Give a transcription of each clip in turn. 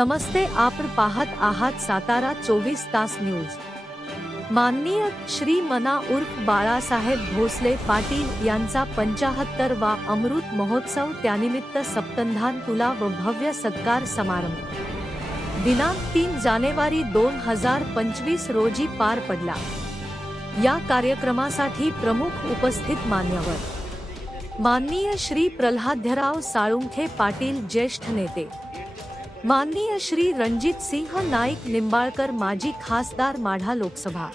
नमस्ते, आपण पाहत आहात सातारा 24 तास न्यूज। माननीय श्री मना उर्फ बाळासाहेब भोसले पाटील यांचा 75वा अमृत महोत्सव त्यानिमित्त सप्तंधान तुला व भव्य सत्कार समारंभ दिनांक 3 जानेवारी 2025 रोजी पार पडला। या कार्यक्रमासाठी प्रमुख उपस्थित माननीय श्री प्रल्हादराव साळुंखे पाटील, ज्येष्ठ नेते, माननीय श्री रणजित सिंह नाईक निंबाळकर, माजी खासदार माढा लोकसभा,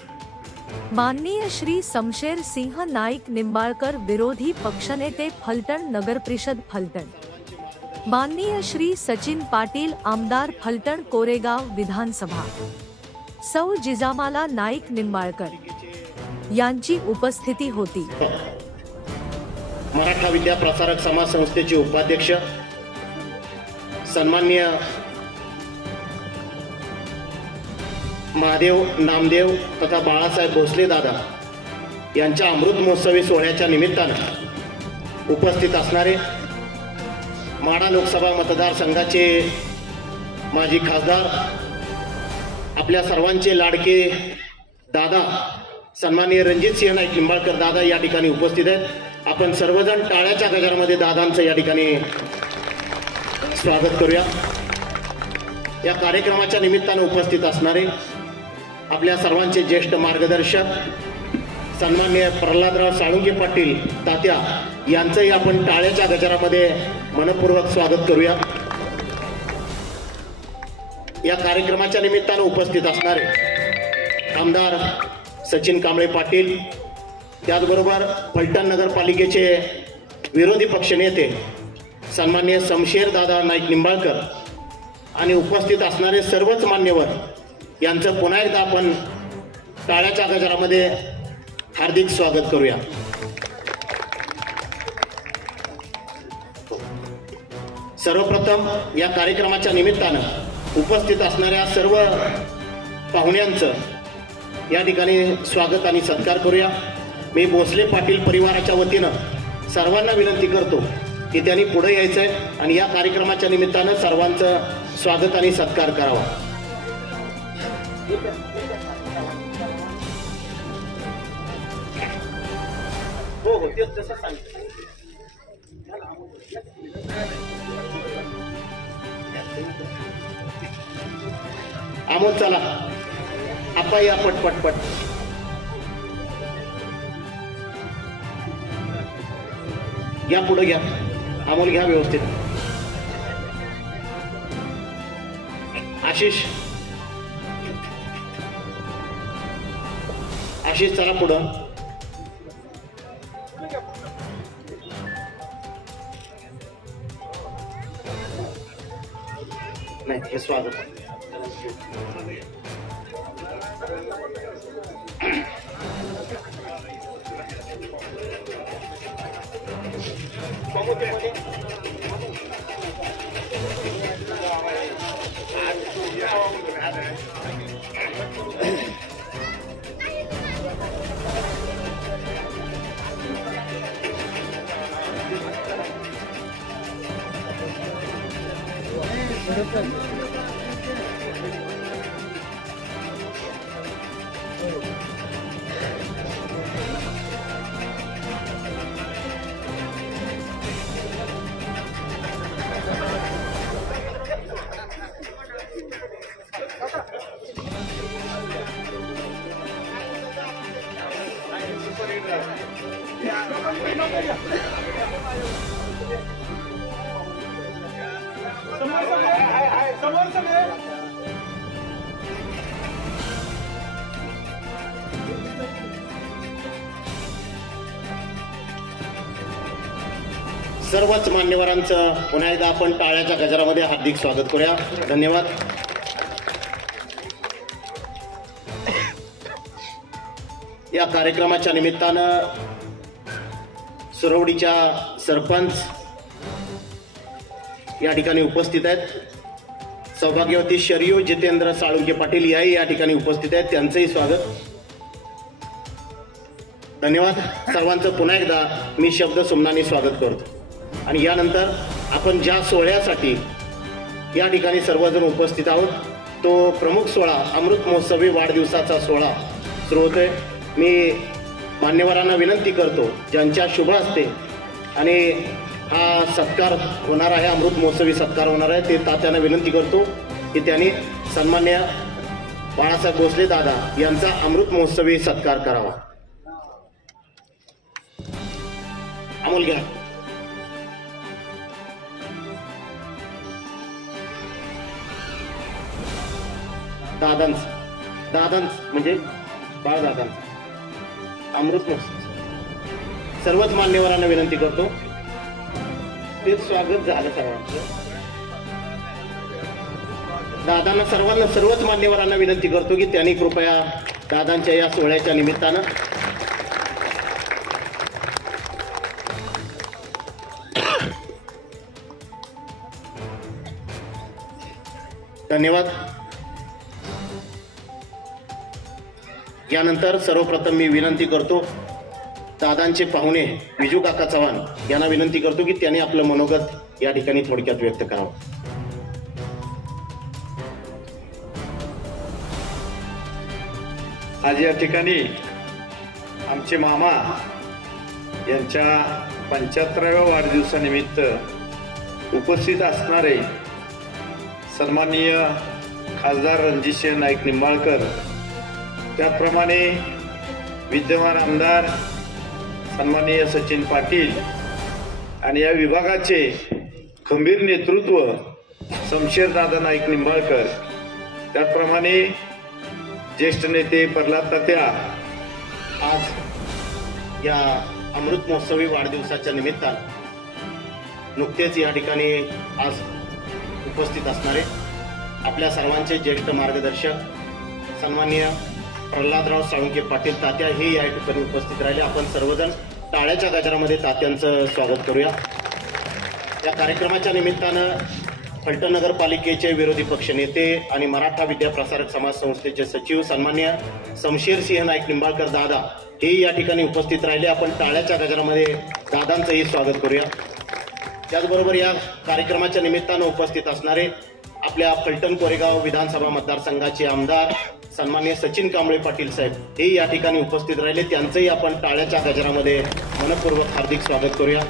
माननीय श्री शमशेर सिंह नाईक निंबाळकर, विरोधी पक्षनेते, फलटण नगरपरिषद फलटण, माननीय श्री सचिन पाटील, आमदार फलटण कोरेगाव विधानसभा, सौ जिजामाला नाईक निंबाळकर यांची उपस्थिती होती। मराठा विद्या प्रसारक समाज संस्थेचे उपाध्यक्ष सन्माननीय महादेव नामदेव तथा बाळासाहेब भोसले दादा यांच्या अमृत महोत्सवी सोहळ्याच्या निमित्तानं उपस्थित असणारे माढा लोकसभा मतदारसंघाचे माजी खासदार, आपल्या सर्वांचे लाडके दादा सन्माननीय रणजित सिंह नाईक निंबाळकर दादा या ठिकाणी उपस्थित आहेत। आपण सर्वजण टाळ्याच्या गजरामध्ये दादांचं या ठिकाणी स्वागत करूया। या कार्यक्रमाच्या निमित्तानं उपस्थित असणारे आपल्या सर्वांचे ज्येष्ठ मार्गदर्शक सन्माननीय प्रल्हादराव साळुंखे पाटील तात्या यांचंही आपण टाळ्याच्या गजरामध्ये मनपूर्वक स्वागत करूया। या कार्यक्रमाच्या निमित्तानं उपस्थित असणारे आमदार सचिन कांबळे पाटील, त्याचबरोबर फलटण नगरपालिकेचे विरोधी पक्षनेते सन्माननीय शमशेर दादा नाईक निंबाळकर आणि उपस्थित असणारे सर्वच मान्यवर यांचं पुन्हा एकदा आपण टाळ्याच्या गजरामध्ये हार्दिक स्वागत करूया। सर्वप्रथम या कार्यक्रमाच्या निमित्तानं उपस्थित असणाऱ्या सर्व पाहुण्यांचं या ठिकाणी स्वागत आणि सत्कार करूया। मी भोसले पाटील परिवाराच्या वतीनं सर्वांना विनंती करतो की त्यांनी पुढे यायचंय आणि या कार्यक्रमाच्या निमित्तानं सर्वांचं स्वागत आणि सत्कार करावा। हो हो, तेच तसं सांगतो। आमोद चला, आपा या पटपट घ्या, पुढे घ्या, अमोल घ्या व्यवस्थित। आशिष चला पुढं। नाही, हे स्वागत। सर्वच मान्यवरांचं पुन्हा एकदा आपण टाळ्याच्या गजरामध्ये हार्दिक स्वागत करूया। धन्यवाद। या कार्यक्रमाच्या निमित्तानं सुरवडीच्या सरपंच या ठिकाणी उपस्थित आहेत। सौभाग्यवती शरयू जितेंद्र साळुंखे पाटील याही या ठिकाणी उपस्थित आहेत, त्यांचंही स्वागत। धन्यवाद। सर्वांचं पुन्हा एकदा मी शब्द सुमनाने स्वागत करतो। आणि यानंतर आपण ज्या सोहळ्यासाठी या ठिकाणी सर्वजण उपस्थित आहोत. तो प्रमुख सोहळा अमृत महोत्सवी वाढदिवसाचा सोहळा सुरू होतोय. मी मान्यवरांना विनंती करतो ज्यांच्या शुभ हस्ते आणि हा सत्कार होणार आहे, अमृत महोत्सवी सत्कार होणार आहे, ते तात्यांना विनंती करतो की त्यांनी सन्मान्य बाळासाहेब भोसले दादा यांचा अमृत महोत्सवी सत्कार करावा. अमोल घ्या. दादांच म्हणजे बाळदादांचा अमृत महोत्सव सर्वच मान्यवरांना विनंती करतो. तेच स्वागत झालं सर्वांचं. दादांना सर्वच मान्यवरांना विनंती करतो की त्यांनी कृपया दादांच्या या सोहळ्याच्या निमित्तानं धन्यवाद. यानंतर सर्वप्रथम मी विनंती करतो दादांचे पाहुणे विजू काका चव्हाण यांना विनंती करतो की त्यांनी आपलं मनोगत या ठिकाणी थोडक्यात व्यक्त करावं. आज या ठिकाणी आमचे मामा यांच्या 75व्या वाढदिवसानिमित्त उपस्थित असणारे सन्माननीय खासदार रणजितसिंह नाईक निंबाळकर, त्याचप्रमाणे विद्यमान आमदार सन्माननीय सचिन पाटील आणि या विभागाचे खंबीर नेतृत्व शमशेरदादा नाईक निंबाळकर, त्याचप्रमाणे ज्येष्ठ नेते प्रल्हाद तात्या आज या अमृत महोत्सवी वाढदिवसाच्या निमित्तानं नुकतेच या ठिकाणी आज उपस्थित असणारे आपल्या सर्वांचे ज्येष्ठ मार्गदर्शक सन्माननीय प्रल्हादराव साळुंखे पाटील तात्या हे या ठिकाणी उपस्थित राहिले. आपण सर्वजण टाळ्याच्या गजरामध्ये तात्यांचं स्वागत करूया. या कार्यक्रमाच्या निमित्तानं फलटण नगरपालिकेचे विरोधी पक्षनेते आणि मराठा विद्याप्रसारक समाज संस्थेचे सचिव सन्मान्य शमशेरसिंह नाईक निंबाळकर दादा हे या ठिकाणी उपस्थित राहिले. आपण टाळ्याच्या गजरामध्ये दादांचंही स्वागत करूया. त्याचबरोबर या कार्यक्रमाच्या निमित्तानं उपस्थित असणारे आपल्या फलटण कोरेगाव विधानसभा मतदारसंघाचे आमदार सन्मान्य सचिन कांबळे पाटील साहेब हे या ठिकाणी उपस्थित राहिले. त्यांचंही आपण टाळ्याच्या गजरामध्ये मनपूर्वक हार्दिक स्वागत करूया.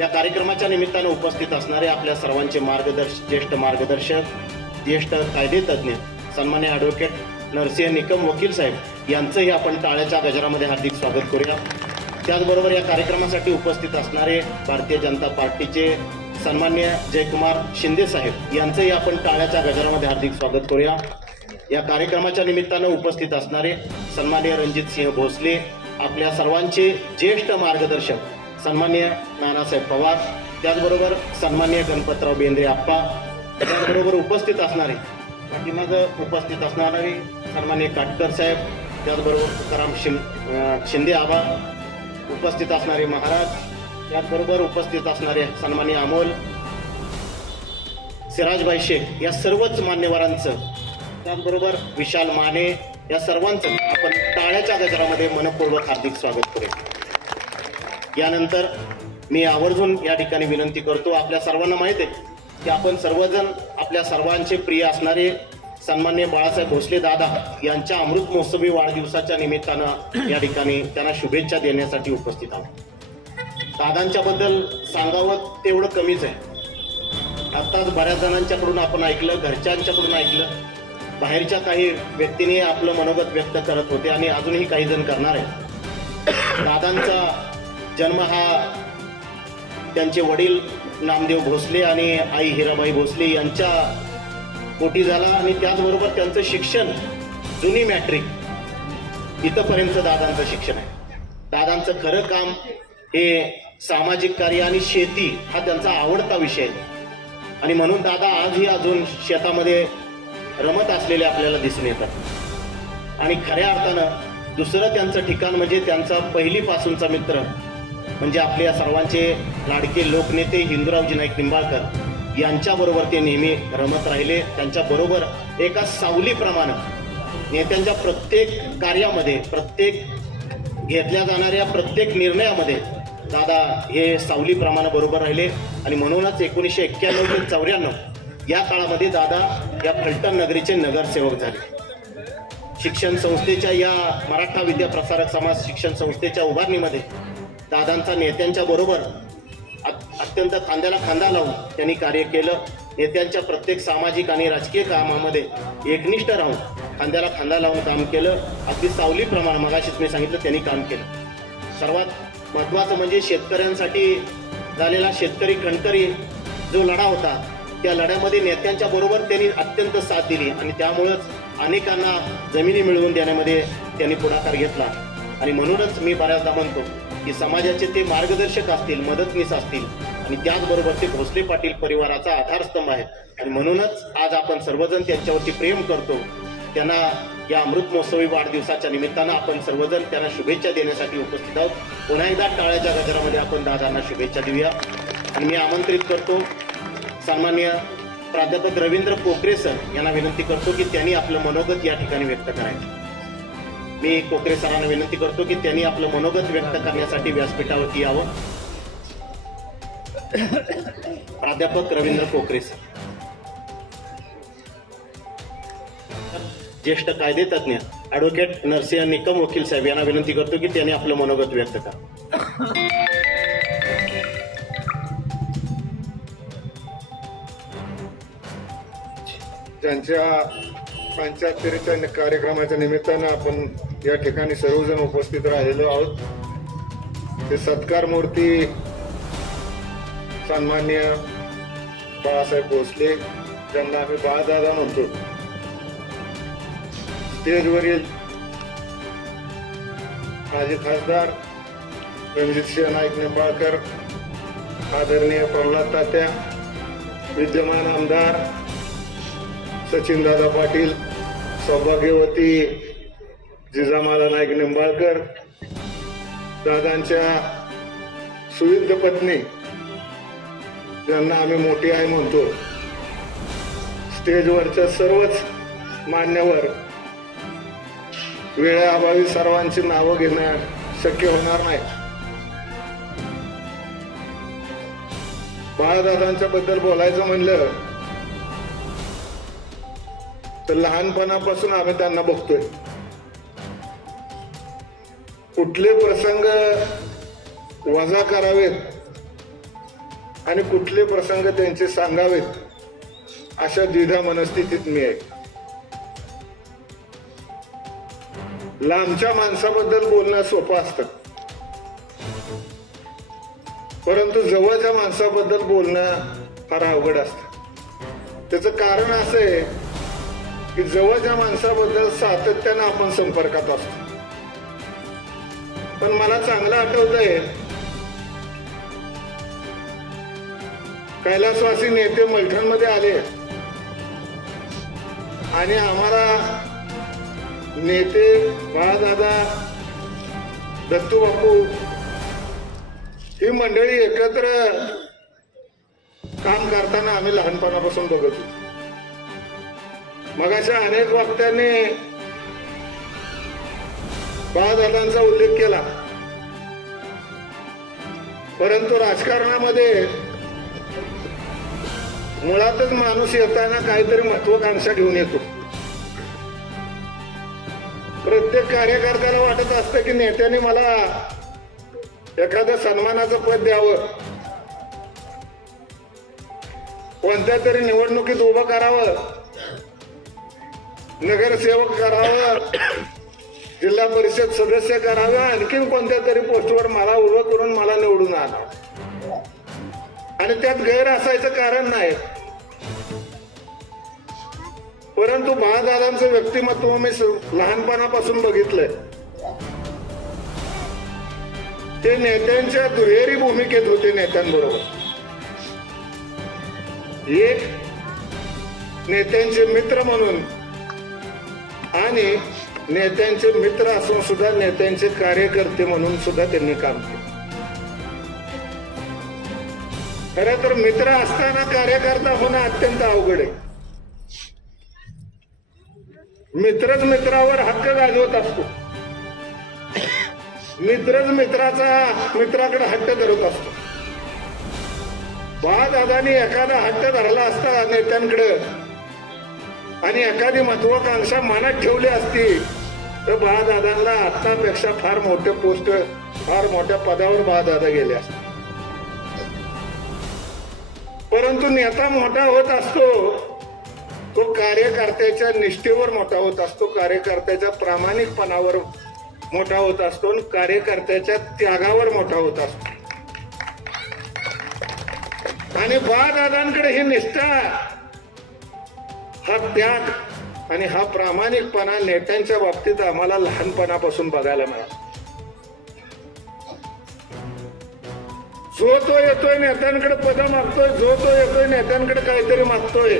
या कार्यक्रमाच्या निमित्तानं उपस्थित असणारे आपल्या सर्वांचे ज्येष्ठ मार्गदर्शक ज्येष्ठ कायदेतज्ञ सन्मान्य ॲडव्होकेट नरसिंह निकम वकील साहेब यांचंही आपण टाळ्याच्या गजरामध्ये हार्दिक स्वागत करूया. त्याचबरोबर या कार्यक्रमासाठी उपस्थित असणारे भारतीय जनता पार्टीचे सन्मान्य जयकुमार शिंदे साहेब यांचंही आपण टाळ्याच्या गजरामध्ये हार्दिक स्वागत करूया. या कार्यक्रमाच्या निमित्तानं उपस्थित असणारे सन्मान्य रणजितसिंह भोसले, आपल्या सर्वांचे ज्येष्ठ मार्गदर्शक सन्मान्य नानासाहेब पवार, त्याचबरोबर सन्मान्य गणपतराव बेंद्रे आप्पा, त्याचबरोबर उपस्थित असणारे पाठीमागं उपस्थित असणारे सन्मान्य काटकर साहेब, त्याचबरोबर तुकाराम शिंदे आबा, उपस्थित असणारे महाराज, त्याचबरोबर उपस्थित असणारे सन्मान्य अमोल, सिराजभाई शेख या सर्वच मान्यवरांचं, त्याचबरोबर विशाल माने या सर्वांचं आपण टाळ्याच्या गजरामध्ये मनपूर्वक हार्दिक स्वागत करूया. यानंतर मी आवर्जून या ठिकाणी विनंती करतो, आपल्या सर्वांना माहिती आहे की आपण सर्वजण आपल्या सर्वांचे प्रिय असणारे सन्मान्य बाळासाहेब भोसले दादा यांच्या अमृत महोत्सवी वाढदिवसाच्या निमित्तानं या ठिकाणी त्यांना शुभेच्छा देण्यासाठी उपस्थित आहोत. दादांच्या बद्दल सांगावं तेवढं कमीच आहे. आत्ताच बऱ्याच जणांच्याकडून आपण ऐकलं, घरच्यांच्याकडून ऐकलं, बाहेरच्या काही व्यक्तींनी आपलं मनोगत व्यक्त करत होते आणि अजूनही काही जण करणार आहे. दादांचा जन्म हा त्यांचे वडील नामदेव भोसले आणि आई हिराबाई भोसले यांच्या पोटी झाला आणि त्याचबरोबर त्यांचं शिक्षण जुनी मॅट्रिक इथंपर्यंत दादांचं शिक्षण आहे. दादांचं खरं काम हे सामाजिक कार्य आणि शेती हा त्यांचा आवडता विषय आहे आणि म्हणून दादा आजही अजून शेतामध्ये रमत असलेले आपल्याला दिसून येतात. आणि खऱ्या अर्थानं दुसरं त्यांचं ठिकाण म्हणजे त्यांचा पहिलीपासूनचा मित्र म्हणजे आपल्या सर्वांचे लाडके लोकनेते हिंदूरावजी नाईक निंबाळकर यांच्याबरोबर ते नेहमी रमत राहिले. त्यांच्याबरोबर एका सावलीप्रमाणे नेत्यांच्या प्रत्येक कार्यामध्ये, प्रत्येक घेतल्या जाणाऱ्या प्रत्येक निर्णयामध्ये दादा हे सावलीप्रमाणे बरोबर राहिले आणि म्हणूनच 1991 ते 94 या काळामध्ये दादा या फलटण नगरीचे नगरसेवक झाले. शिक्षण संस्थेच्या या मराठा विद्या प्रसारक समाज शिक्षण संस्थेच्या उभारणीमध्ये दादांचा नेत्यांच्या बरोबर अत्यंत खांद्याला खांदा लावून त्यांनी कार्य केलं. नेत्यांच्या प्रत्येक सामाजिक आणि राजकीय कामामध्ये एकनिष्ठ राहून खांद्याला खांदा लावून काम केलं. अगदी सावलीप्रमाणे मगाशीच मी सांगितलं त्यांनी काम केलं. सर्वात महत्त्वाचं म्हणजे शेतकऱ्यांसाठी झालेला शेतकरी कणकरी जो लढा होता त्या लढ्यामध्ये नेत्यांच्या बरोबर त्यांनी अत्यंत साथ दिली आणि त्यामुळंच अनेकांना जमिनी मिळवून देण्यामध्ये त्यांनी पुढाकार घेतला. आणि म्हणूनच मी बऱ्याचदा म्हणतो की समाजाचे ते मार्गदर्शक असतील, मदतनीस असतील आणि त्याचबरोबर ते भोसले पाटील परिवाराचा आधारस्तंभ आहे. आणि म्हणूनच आज आपण सर्वजण त्यांच्यावरती प्रेम करतो. त्यांना या अमृत महोत्सवी वाढदिवसाच्या निमित्तानं आपण सर्वजण त्यांना शुभेच्छा देण्यासाठी उपस्थित आहोत. पुन्हा एकदा टाळ्याच्या गजरामध्ये आपण दादांना शुभेच्छा देऊया. आणि मी आमंत्रित करतो सन्माननीय प्राध्यापक रवींद्र कोकरे सर यांना विनंती करतो की त्यांनी आपलं मनोगत या ठिकाणी व्यक्त करायचं. मी कोकरे सरांना विनंती करतो की त्यांनी आपलं मनोगत व्यक्त करण्यासाठी व्यासपीठावरती यावं. प्राध्यापक रवींद्र कोकरे सर. ज्येष्ठ कायदेतज्ञ ॲडव्होकेट नरसिंह निकम वकील साहेब यांना विनंती करतो की त्यांनी आपलं मनोगत व्यक्त करा. ज्यांच्या 75व्या कार्यक्रमाच्या निमित्तानं आपण या ठिकाणी सर्वजण उपस्थित राहिलेलो आहोत. ते सत्कार मूर्ती सन्माननीय बाळासाहेब भोसले ज्यांना आम्ही बाळदादा म्हणतो, स्टेजवरील माजी खासदार रणजितसिंह नाईक निंबाळकर, आदरणीय प्रल्हाद तात्या, विद्यमान आमदार सचिनदादा पाटील, सौभाग्यवती जिजामाला नाईक निंबाळकर, दादांच्या सुविद्य पत्नी ज्यांना आम्ही मोठी आई म्हणतो, स्टेजवरच्या सर्वच मान्यवर, वेळेअभावी सर्वांची नावं घेणं शक्य होणार नाही. बाळदादांच्या बद्दल बोलायचं म्हणलं तर लहानपणापासून आम्ही त्यांना बघतोय. कुठले प्रसंग वजा करावेत आणि कुठले प्रसंग त्यांचे सांगावेत अशा द्विधा मनस्थितीत मी आहे. लांबच्या माणसाबद्दल बोलणं सोपं असतं, परंतु जवळच्या माणसाबद्दल बोलणं फार अवघड असतं. त्याचं कारण असं आहे की जवळच्या माणसाबद्दल सातत्यानं आपण संपर्कात असतो. पण मला चांगलं आठवतंय, कैलासवासी नेते मलठणमध्ये आले आणि आम्हाला नेते बाळादादा, दत्तू बापू ही मंडळी एकत्र काम करताना आम्ही लहानपणापासून बघत होतो. मग अशा अनेक वक्त्यांनी बाळादादांचा उल्लेख केला, परंतु राजकारणामध्ये मुळातच माणूस येताना काहीतरी महत्वाकांक्षा घेऊन येतो. प्रत्येक कार्यकर्त्याला वाटत असतं की नेत्याने मला एखादं सन्मानाचं पद द्यावं, कोणत्या तरी निवडणुकीत उभं करावं, नगरसेवक करावं, जिल्हा परिषद सदस्य करावं, आणखीन कोणत्या तरी पोस्टवर मला उभं करून मला निवडून आणावं. आणि त्यात गैर असायचं कारण नाही. परंतु बाळादादांचं व्यक्तिमत्व मी लहानपणापासून बघितलंय. ते नेत्यांच्या दुहेरी भूमिकेत होते. नेत्यांबरोबर एक नेत्यांचे मित्र म्हणून आणि नेत्यांचे मित्र असून सुद्धा नेत्यांचे कार्यकर्ते म्हणून सुद्धा त्यांनी काम केलं. खरं तर मित्र असताना कार्यकर्ता होणं अत्यंत अवघड आहे. मित्रच मित्रावर हक्क गाजवत असतो, मित्रच मित्राकडे हट्ट धरत असतो. बाळादादांनी एखादा हट्ट धरला असता नेत्यांकडे आणि एखादी महत्वाकांक्षा मनात ठेवली असती तर बाळादादांना आतापेक्षा फार मोठे पोस्ट, फार मोठ्या पदावर बाळादादा गेले असते. परंतु नेता मोठा होत असतो तो कार्यकर्त्याच्या निष्ठेवर मोठा होत असतो, कार्यकर्त्याच्या प्रामाणिकपणावर मोठा होत असतो आणि कार्यकर्त्याच्या त्यागावर मोठा होत असतो. आणि बाळादादांकडे ही निष्ठा, हा त्याग आणि हा प्रामाणिकपणा नेत्यांच्या बाबतीत आम्हाला लहानपणापासून बघायला मिळाला. जो तो येतोय नेत्यांकडे पद मागतोय, जो तो येतोय नेत्यांकडे काहीतरी मागतोय,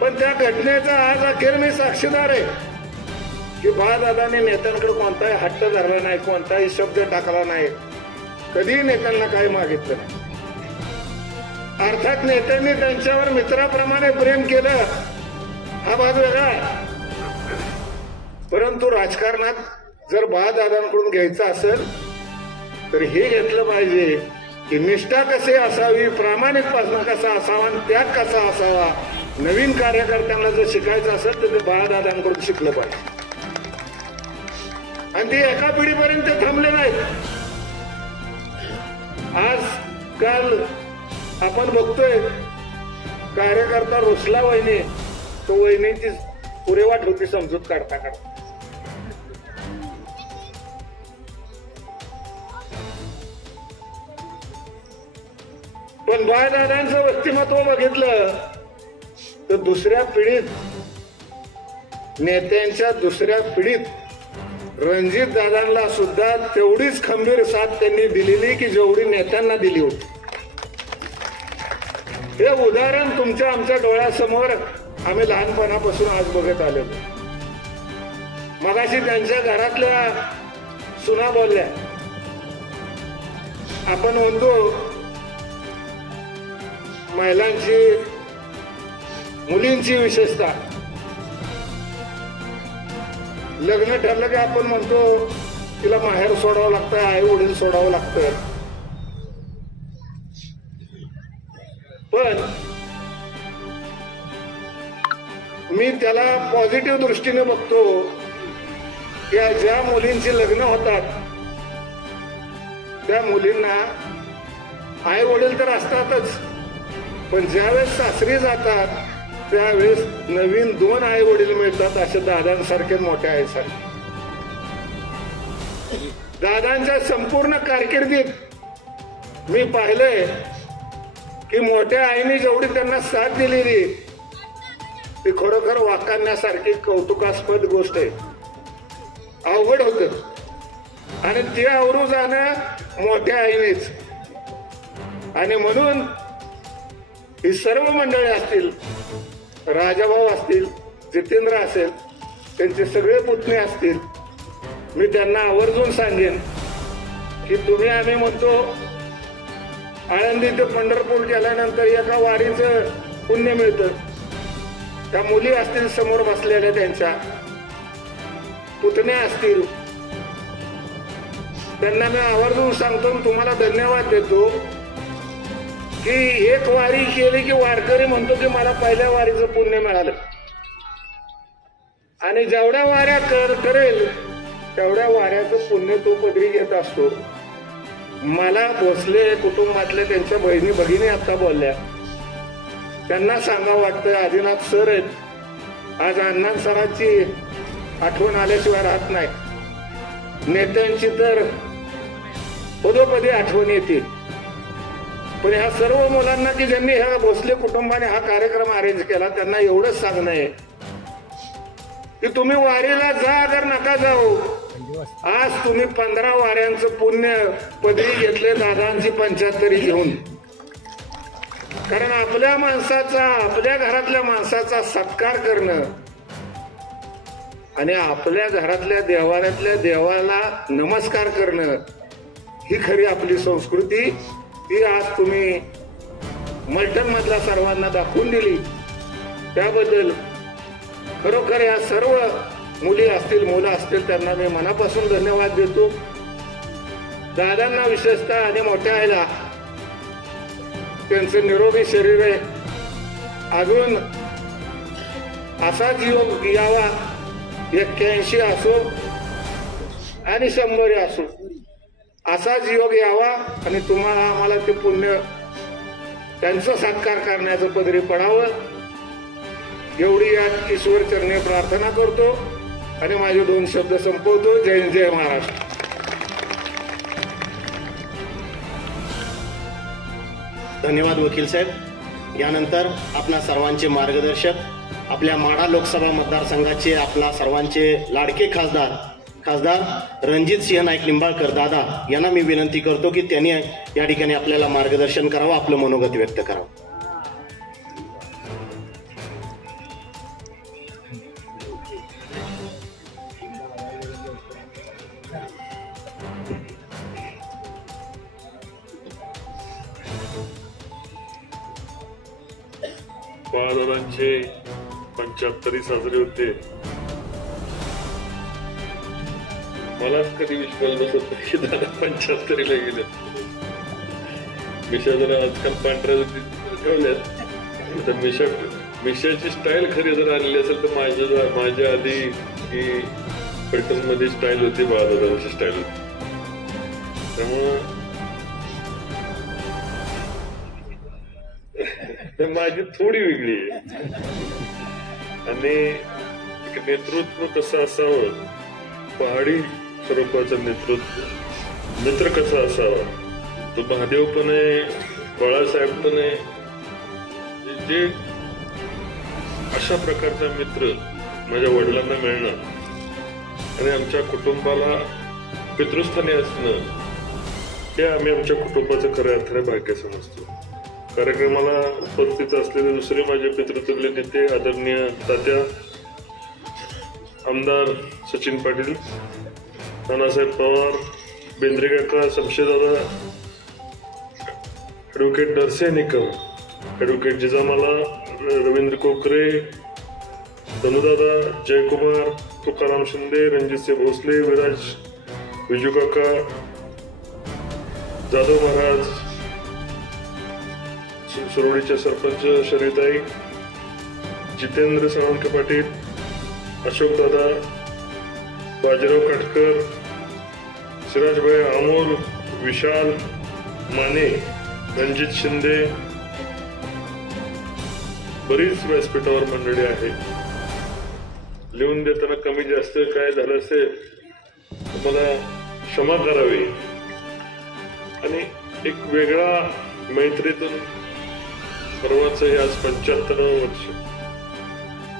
पण त्या घटनेचा आज अखेर मी साक्षीदार आहे की बाळादादांनी नेत्यांकडे कोणताही हट्ट धरला नाही, कोणताही शब्द टाकला नाही, कधीही नेत्यांना काही मागितलं नाही. अर्थात नेत्यांनी त्यांच्यावर मित्राप्रमाणे प्रेम केलं, हा भाग वेगळा. परंतु राजकारणात जर बाळादादांकडून घ्यायचं असेल तर हे घेतलं पाहिजे की निष्ठा कशी असावी, प्रामाणिकपणा कसा असावा, त्याग कसा असावा. नवीन कार्यकर्त्यांना जर शिकायचं असेल तर ते बाळादादांकडून शिकलं पाहिजे. आणि ते एका पिढीपर्यंत थांबले नाहीत. आजकाल आपण बघतोय कार्यकर्ता रुसला वहिनी, तो वहिनीची पुरेवाट होती समजूत काढता काढता. पण बाळादादांचं व्यक्तिमत्व बघितलं तर दुसऱ्या पिढीत, नेत्यांच्या दुसऱ्या पिढीत रणजित दादांना सुद्धा तेवढीच खंबीर साथ त्यांनी दिलेली की जेवढी नेत्यांना दिली होती. हे उदाहरण तुमच्या आमच्या डोळ्यासमोर आम्ही लहानपणापासून आज बघत आलो. मगाशी त्यांच्या घरातल्या सुना बोलल्या, आपण म्हणतो महिलांची, मुलींची विशेषता, लग्न ठरलं की आपण म्हणतो तिला माहेर सोडावं लागतं, आई वडील सोडावं लागतं. पण मी त्याला पॉझिटिव्ह दृष्टीने बघतो की ज्या मुलींची लग्न होतात त्या मुलींना आई वडील तर असतातच, पण ज्यावेळेस सासरी जातात त्यावेळेस नवीन 2 आई वडील मिळतात. असे दादांसारखे मोठे आईसारखे. दादांच्या संपूर्ण कारकिर्दीत मी पाहिलंय की मोठ्या आईने जेवढी त्यांना साथ दिलेली ती खरोखर वाखाणण्यासारखी कौतुकास्पद गोष्ट आहे. अवघड होत आणि ते आवरू जाणं मोठ्या आईनेच. आणि म्हणून ही सर्व मंडळी असतील, राजाभाऊ असतील, जितेंद्र असेल, त्यांचे सगळे पुतणे असतील, मी त्यांना आवर्जून सांगेन की तुम्ही, आम्ही म्हणतो आळंदी ते पंढरपूर गेल्यानंतर एका वारीचं पुण्य मिळतं. त्या मुली असतील समोर बसलेल्या, त्यांच्या पुतण्या असतील, त्यांना मी आवर्जून सांगतो, तुम्हाला धन्यवाद देतो की एक वारी केली की वारकरी म्हणतो की मला पहिल्या वारीचं पुण्य मिळालं. आणि जेवढ्या वाऱ्या करेल तेवढ्या वाऱ्याचं पुण्य तो पदरी घेत असतो. मला भोसले कुटुंबातले त्यांच्या बहिणी भगिनी आता बोलल्या, त्यांना सांगावं वाटतं, आदिनाथ सर आहेत, आज अण्णा सरांची आठवण आल्याशिवाय राहत नाही. नेत्यांची तर पदोपदी आठवण येते. पण ह्या सर्व मुलांना की ज्यांनी ह्या भोसले कुटुंबाने हा कार्यक्रम अरेंज केला त्यांना एवढंच सांगणं आहे की तुम्ही वारीला जा अगर नका जाऊ. आज तुम्ही 15 वाऱ्यांचं पुण्य पदरी घेतले दादांची 75 घेऊन. कारण आपल्या माणसाचा, आपल्या घरातल्या माणसाचा सत्कार करणं आणि आपल्या घरातल्या देवाऱ्यातल्या देवाला नमस्कार करणं ही खरी आपली संस्कृती. ती आज तुम्ही मल्टन मधल्या सर्वांना दाखवून दिली. त्याबद्दल खरोखर या सर्व मुली असतील, मुलं असतील, त्यांना मी मनापासून धन्यवाद देतो. दादांना विशेषतः आणि मोठ्या आईला त्यांचं निरोगी शरीर आहे. अजून असाच योग यावा, 81 असो आणि 100 असो, असाच योग यावा आणि तुम्हाला आम्हाला ते पुण्य त्यांचं साकार करण्याचं पदरी पडावं, एवढी या ईश्वर चरणी प्रार्थना करतो आणि माझे 2 शब्द संपवतो. जय जय महाराष्ट्र. धन्यवाद वकील साहेब. यानंतर आपल्या सर्वांचे मार्गदर्शक, आपल्या माढा लोकसभा मतदारसंघाचे आपला सर्वांचे लाडके खासदार रणजितसिंह नाईक निंबाळकर दादा यांना मी विनंती करतो की त्यांनी या ठिकाणी आपल्याला मार्गदर्शन करावं, आपलं मनोगत व्यक्त करावं. बाळादादांचे 75 साजरे होते. मलाच कधी विश्वास बसत नाही की दादा 75ला गेले. मिशा जरा आजकाल पांढऱ्या ठेवल्यात, तर मिशाची स्टाईल खरी जर आणली असेल तर माझ्या आधी ही पलटण मध्ये स्टाईल होती, बाळादादांची स्टाईल होती. त्यामुळं माझी थोडी वेगळी आहे. आणि नेतृत्व कसं असावं, पहाडी स्वरूपाचं नेतृत्व, मित्र कसा असावा, तो महादेव पण आहे, बाळासाहेब पण आहे. जे अशा प्रकारचा मित्र माझ्या वडिलांना मिळणं आणि आमच्या कुटुंबाला पितृस्थानी असणं, हे आम्ही आमच्या कुटुंबाचं खऱ्या अर्थाने भाग्य समजतो. कार्यक्रमाला उपस्थित असलेले दुसरे माझे पितृत्वले नेते आदरणीय तात्या आमदार सचिन पाटील, नानासाहेब पवार, बेंद्रे काका, शमशेदादा, ॲडव्होकेट नरसे निकम, ॲडव्होकेट जिजामाला, रवींद्र कोकरे, धनुदादा, जयकुमार, तुकाराम शिंदे, रणजितसिंह भोसले, विराज, विजू काका, जाधव महाराज, सुरवडीचे सरपंच शरीताई, जितेंद्र साळुंखे पाटील, अशोक दादा, बाजीराव काटकर, सिराजभाई अमोल, विशाल माने, रणजित शिंदे, बरीच व्यासपीठावर मंडळी आहे. लिहून देताना कमी जास्त काय झालं असेल तर मला क्षमा करावी. आणि एक वेगळा मैत्रीतून परवाच हे आज 75 वर्ष.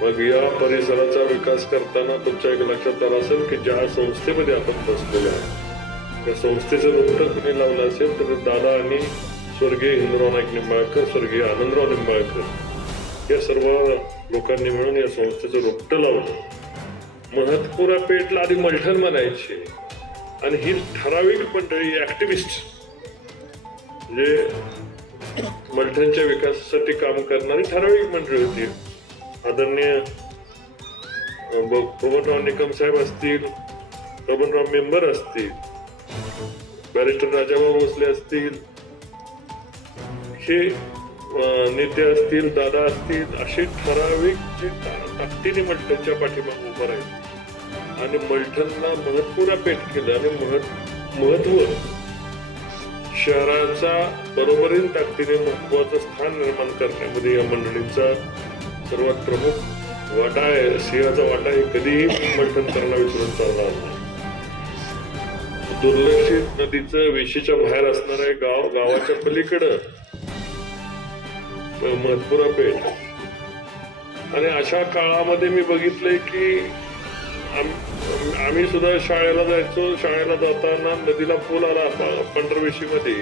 मग या परिसराचा विकास करताना तुमच्या एक लक्षात आलं असेल की ज्या संस्थेमध्ये आपण बसलेलो आहे त्या संस्थेचं रोपटं कुणी लावलं असेल तर दादा आणि स्वर्गीय हिंदुराव नाईक निंबाळकर, स्वर्गीय आनंदराव निंबाळकर या सर्व लोकांनी मिळून या संस्थेचं रोपटं लावलं. महत्पुरा पेठला आधी मलठण म्हणायचे आणि ही ठराविक मंडळी ऍक्टिव्हिस्ट म्हणजे मलठणच्या विकासासाठी काम करणारी ठराविक मंडळी होती. आदरणीय बबनराव निकम साहेब असतील, बबनराव मेंबर असतील, बॅरिस्टर राजाभाऊ भोसले असतील, हे नेते असतील, दादा असतील, असे ठराविक जे ताकदीने मलठणच्या पाठीमागे उभं राहिले आणि मलठणला महत्पुरा पेठ केलं आणि महत्व शहराचा बरोबरीने ताकदीने महत्वाचं स्थान निर्माण करण्यामध्ये या मंडळींचा सर्वात प्रमुख वाटा आहे. सिंहाचा वाटा हे कधीही मलठणकरांना विसरून चालणार नाही. दुर्लक्षित नदीचं वेशीच्या बाहेर असणाऱ्या गावाच्या पलीकडं महत्पुरा पेठ. आणि अशा काळामध्ये मी बघितलंय की आम्ही सुद्धा शाळेला जायचो. शाळेला जाताना नदीला पूल आला पंढरवेशीमध्ये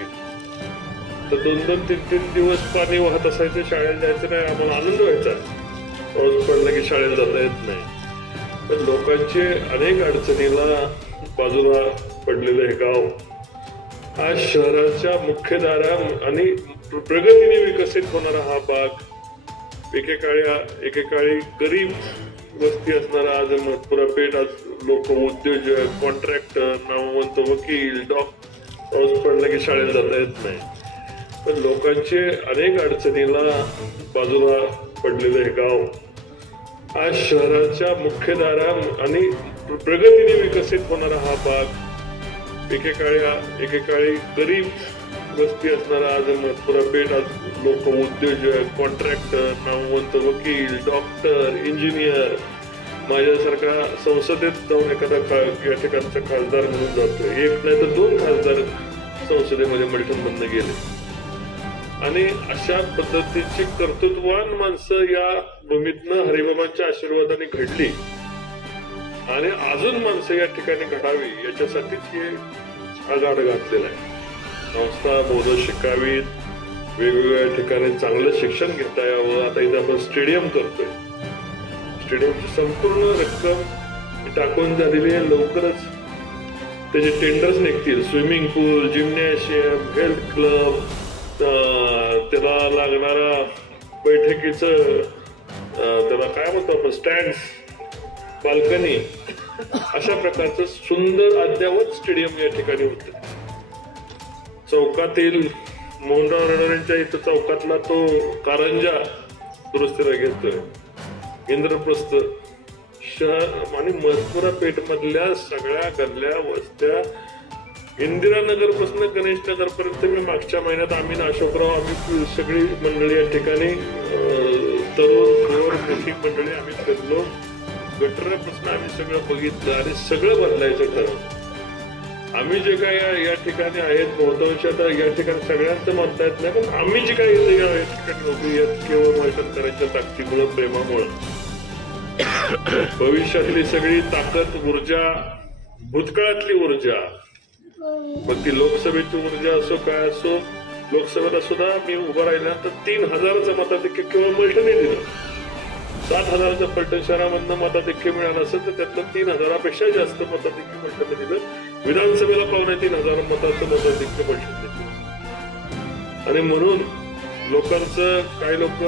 तर 2-3 दिवस पाणी वाहत असायचं. शाळेला जायचं नाही, आम्हाला आनंद व्हायचा. पाऊस पडला की शाळेला जाता येत नाही. पण लोकांचे अनेक अडचणीला बाजूला पडलेलं हे गाव आज शहराच्या मुख्यधारा आणि प्रगतीने विकसित होणारा हा भाग, एकेकाळी गरीब वस्ती असणारा आज महत्पुरा पेठ, आज लोक उद्योजक, कॉन्ट्रॅक्टर, नामवंत वकील, पाऊस पडला की शाळेला जाता येत नाही. पण लोकांचे अनेक अडचणीला बाजूला पडलेलं हे गाव आज शहराच्या मुख्य दारा आणि प्रगतीने विकसित होणारा हा भाग एकेकाळी गरीब वस्ती असणारा आज मथुरा पेठ, आज लोक उद्योजक, कॉन्ट्रॅक्टर, नामवंत वकील, डॉक्टर, इंजिनियर, माझ्यासारखा संसदेत जाऊन एखादा या ठिकाणचा खासदार म्हणून जातोय. एक नाही तर 2 खासदार संसदेमध्ये मलठणमधनं गेले. आणि अशा पद्धतीची कर्तृत्ववान माणसं या भूमीतनं हरिबाबांच्या आशीर्वादाने घडली आणि अजून माणसं या ठिकाणी घडावी याच्यासाठीच हे आघाड घातलेला आहे. संस्था बोध शिकावीत, वेगवेगळ्या ठिकाणी चांगलं शिक्षण घेता यावं. आता इथे आपण स्टेडियम करतोय. स्टेडियमची संपूर्ण रक्कम टाकून झालेली आहे. लवकरच त्याचे टेंडर्स निघतील. स्विमिंग पूल, जिम्नॅशियम, हेल्थ क्लब, त्याला लागणारा बैठकीचं त्याला काय म्हणतो आपण स्टँड, बाल्कनी, अशा प्रकारचं सुंदर अद्यावत स्टेडियम या ठिकाणी होतं. चौकातील मोहनराव रणवरेंच्या इथं चौकातला तो कारंजा दुरुस्तीला घेतोय. इंद्रप्रस्थ शहर आणि मथुरा पेठ मधल्या सगळ्या गल्ल्या वस्त्या, इंदिरानगर पासून गणेश नगर पर्यंत मी मागच्या महिन्यात आम्ही अशोकराव आम्ही सगळी मंडळी या ठिकाणी तरुण मोठी मंडळी आम्ही फिरलो. गटरापासून आम्ही सगळं बघितलं आणि सगळं बदलायचं ठरवलं. आम्ही जे काय या ठिकाणी आहेत बहुतांश आता या ठिकाणी सगळ्यांचं म्हणता येत नाही, पण आम्ही जे काही या ठिकाणी नोकरी येत केवळ शेतकऱ्यांच्या ताकदीमुळं, प्रेमामुळं, भविष्यातली सगळी ताकद, ऊर्जा, भूतकाळातली ऊर्जा, मग ती लोकसभेची ऊर्जा असो काय असो, लोकसभेला सुद्धा मी उभं राहिल्यानंतर 3000चं मताधिक्य केवळ मलठणे दिलं. 7,000चं फलटण शहरामधनं मताधिक्य मिळालं असेल तर त्यातलं 3000पेक्षा जास्त मताधिक्य मलठणे दिलं. विधानसभेला 3,500 मताचं मताधिक्य मलठणे दिलं. आणि म्हणून लोकांचं काही लोक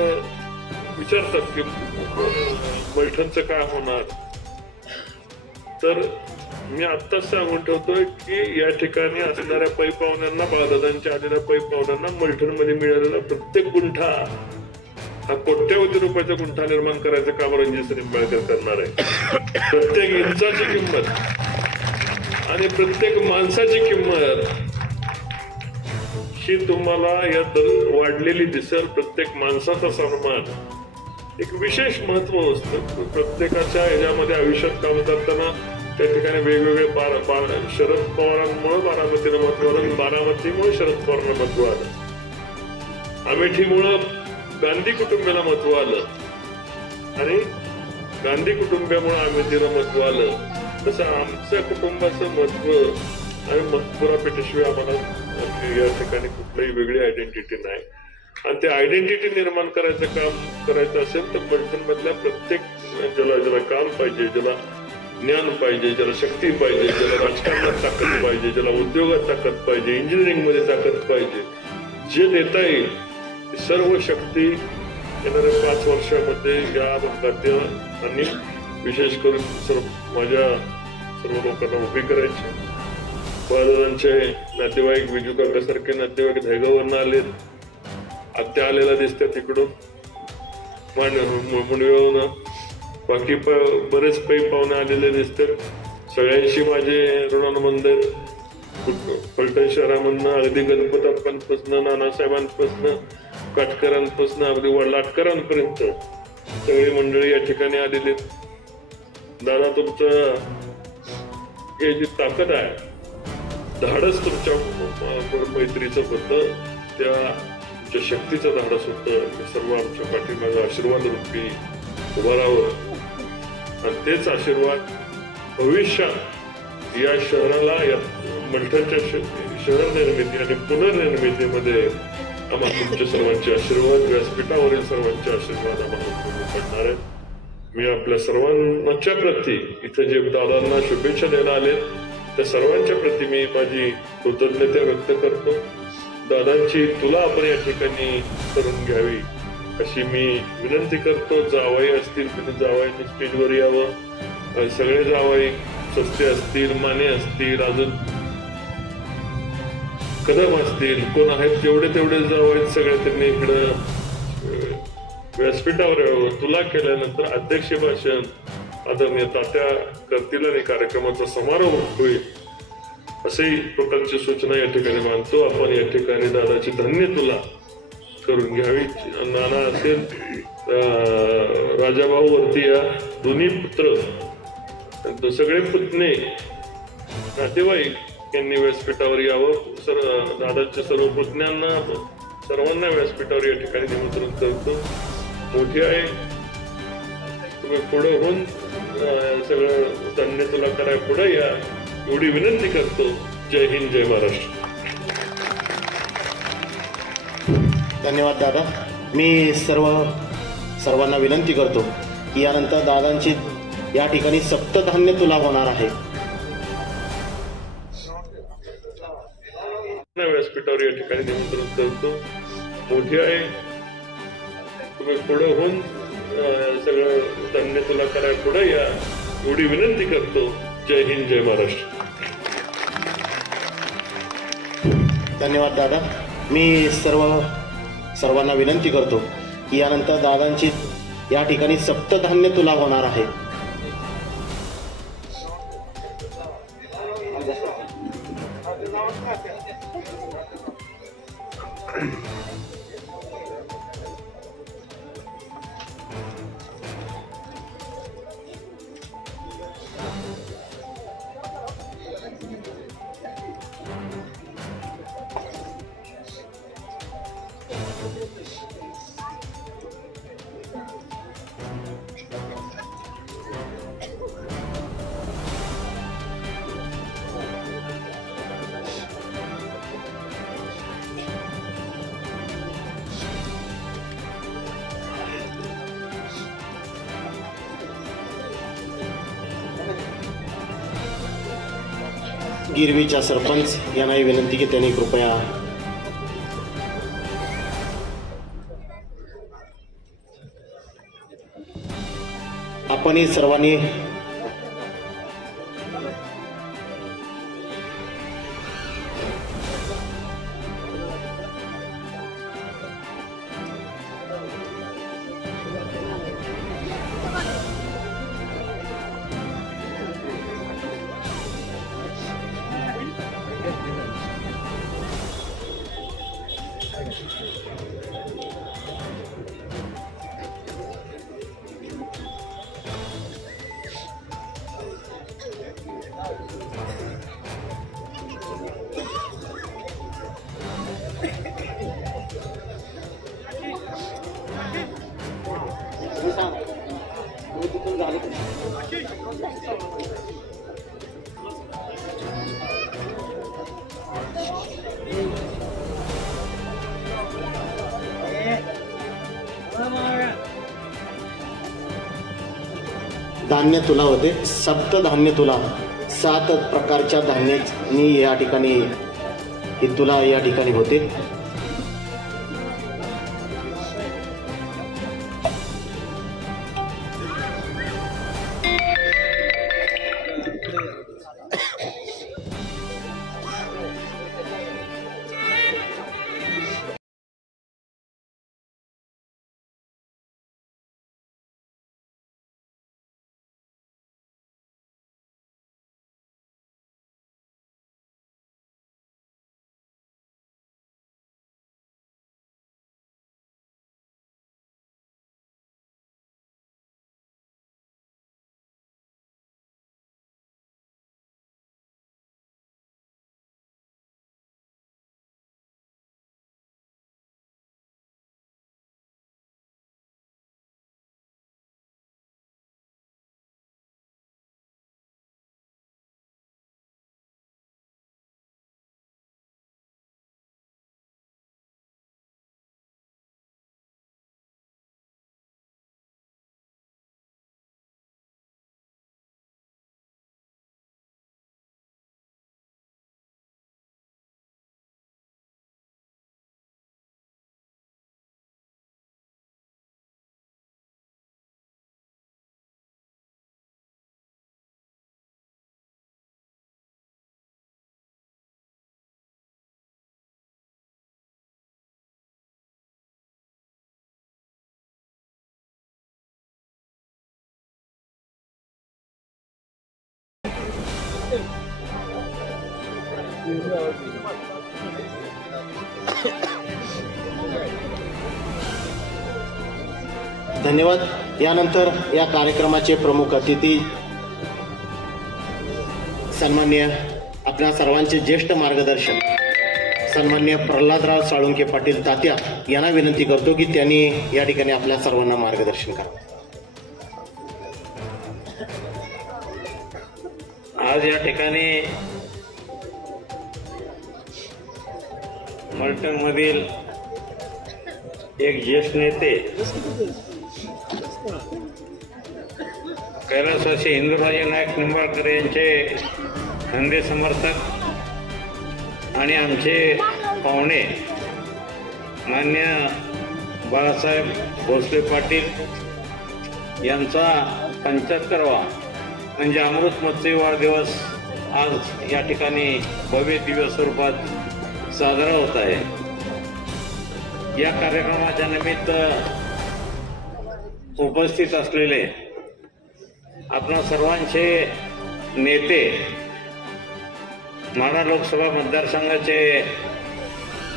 विचारतात की मलठणचं काय होणार, तर मी आत्ताच सांगून ठेवतोय की या ठिकाणी असणाऱ्या पै पाहुण्यांना, बाळदादांच्या आलेल्या पै पाहुण्यांना मलठणमध्ये मिळालेला प्रत्येक गुंठा हा कोट्यवधी रुपयाचा गुंठा निर्माण करायचं काम रणजित निंबाळकर करणार आहे. प्रत्येक इंचाची किंमत आणि प्रत्येक माणसाची किंमत ही तुम्हाला या वाढलेली दिसेल. प्रत्येक माणसाचा सन्मान एक विशेष महत्व असतं. प्रत्येकाच्या ह्याच्यामध्ये आयुष्यात काम करताना त्या ठिकाणी वेगवेगळे शरद पवारांमुळे बारामतीला महत्व आलं, बारामतीमुळे शरद पवारांना महत्व आलं, अमेठीमुळं गांधी कुटुंबाला महत्व आलं आणि गांधी कुटुंबामुळे अमेठीला महत्व आलं. तसं आमच्या कुटुंबाचं महत्व आणि मथुरा पेठेशिवाय आम्हाला या ठिकाणी कुठलीही वेगळी आयडेंटिटी नाही. आणि ते आयडेंटिटी निर्माण करायचं काम करायचं असेल तर मलठण मधल्या प्रत्येक ज्याला काम पाहिजे, ज्याला ज्ञान पाहिजे, ज्याला शक्ती पाहिजे, ज्याला राजकारणात ताकद पाहिजे, ज्याला उद्योगात ताकद पाहिजे, इंजिनिअरिंग मध्ये ताकद पाहिजे, जे देता येईल सर्व शक्ती येणाऱ्या 5 वर्षामध्ये या भागातील आणि विशेष करून माझ्या सर्व लोकांना उभी करायची. बाळदादांचे नातेवाईक, विजू काकासारखे नातेवाईक धैगावरनं आलेत, आत्या आलेला दिसतात तिकडून मुंडव्यावरून, बाकी बरेच पै पाहुणे आलेले दिसतात. सगळ्यांशी माझे ऋणानुबंध फलटण शहरामधनं अगदी गणपत अप्पांपासून, नानासाहेबांपासून, काटकरांपासून अगदी लाटकरांपर्यंत सगळी मंडळी या ठिकाणी आलेली. दादा तुमचं हे जी ताकद आहे, धाडस तुमच्या मैत्रीचं होतं, त्या तुमच्या शक्तीचं धाडस होतं. सर्व आमच्या पाठीमागे आशीर्वाद रूपी उभा राहावं आणि तेच आशीर्वाद भविष्यात या शहराला, या मलठणच्या शहर निर्मिती आणि पुनर्निर्मितीमध्ये आम्हाला तुमच्या सर्वांचे आशीर्वाद, व्यासपीठावरील सर्वांचे आशीर्वाद आम्हाला पडणार आहेत. मी आपल्या सर्वांच्या प्रती इथं जे दादांना शुभेच्छा द्यायला आले त्या सर्वांच्या प्रती मी माझी कृतज्ञता व्यक्त करतो. दादांची तुला आपण या ठिकाणी करून घ्यावी अशी मी विनंती करतो. जावाई असतील तुम्ही जावाईने स्टेजवर यावं. सगळे जावाई स्वस्ते असतील, माने असतील, अजून कदम असतील, कोण आहेत जेवढे तेवढे जवळ सगळे त्यांनी इकडं व्यासपीठावर यावं. तुला केल्यानंतर अध्यक्ष भाषण आदरणीय तात्या करतील आणि कार्यक्रमाचा समारोप होईल असे प्रकारची सूचना या ठिकाणी मानतो. आपण या ठिकाणी दादाची धन्य तुला करून घ्यावी. नाना असेल, राजाभाऊ वरती या दोन्ही पुत्र, सगळे पुतणे, नातेवाईक यांनी व्यासपीठावर यावं. दादाच्या सर्व पुतण्यांना सर्वांना व्यासपीठावर या ठिकाणी निमंत्रण करतो. मोठी आहे, तुम्ही पुढे होऊन सगळं धन्य तुला कराय पुढे या एवढी विनंती करतो. जय हिंद, जय महाराष्ट्र. धन्यवाद दादा. मी सर्वांना विनंती करतो की यानंतर दादांची या ठिकाणी सप्तधान्य तुला होणार आहे. व्यासपीठावर या ठिकाणी निमंत्रण करतो. मोठी आहे, तुम्ही पुढे होऊन सगळं धन्य तुला कराय पुढे या एवढी विनंती करतो. जय हिंद, जय महाराष्ट्र. धन्यवाद दादा. मी सर्वांना विनंती करतो की यानंतर दादांची या ठिकाणी सप्तधान्य तुला होणार आहे. गिरवीच्या सरपंच यांनाही विनंती की त्यांनी कृपया आपणही सर्वांनी धान्य तुला होते. सप्तधान्य तुला 7 प्रकारच्या धान्यानी या ठिकाणी ही तुला या ठिकाणी होते. धन्यवाद। यानंतर या कार्यक्रमाचे प्रमुख अतिथी सन्मान्य आपल्या सर्वांचे ज्येष्ठ मार्गदर्शक सन्मान्य प्रल्हादराव साळुंखे पाटील तात्या यांना विनंती करतो की त्यांनी या ठिकाणी आपल्या सर्वांना मार्गदर्शन करावं। आज या ठिकाणी मलटणमधील एक ज्येष्ठ नेते कैलासवासी हिंदुराजे नाईक निंबाळकर यांचे खंदे समर्थक आणि आमचे पाहुणे मान्य बाळासाहेब भोसले पाटील यांचा 75वा म्हणजे अमृत महोत्सवी वाढदिवस आज या ठिकाणी भव्य दिव्य स्वरूपात साजरा होत आहे। या कार्यक्रमाच्या निमित्त उपस्थित असलेले आपणा सर्वांचे नेते माढा लोकसभा मतदारसंघाचे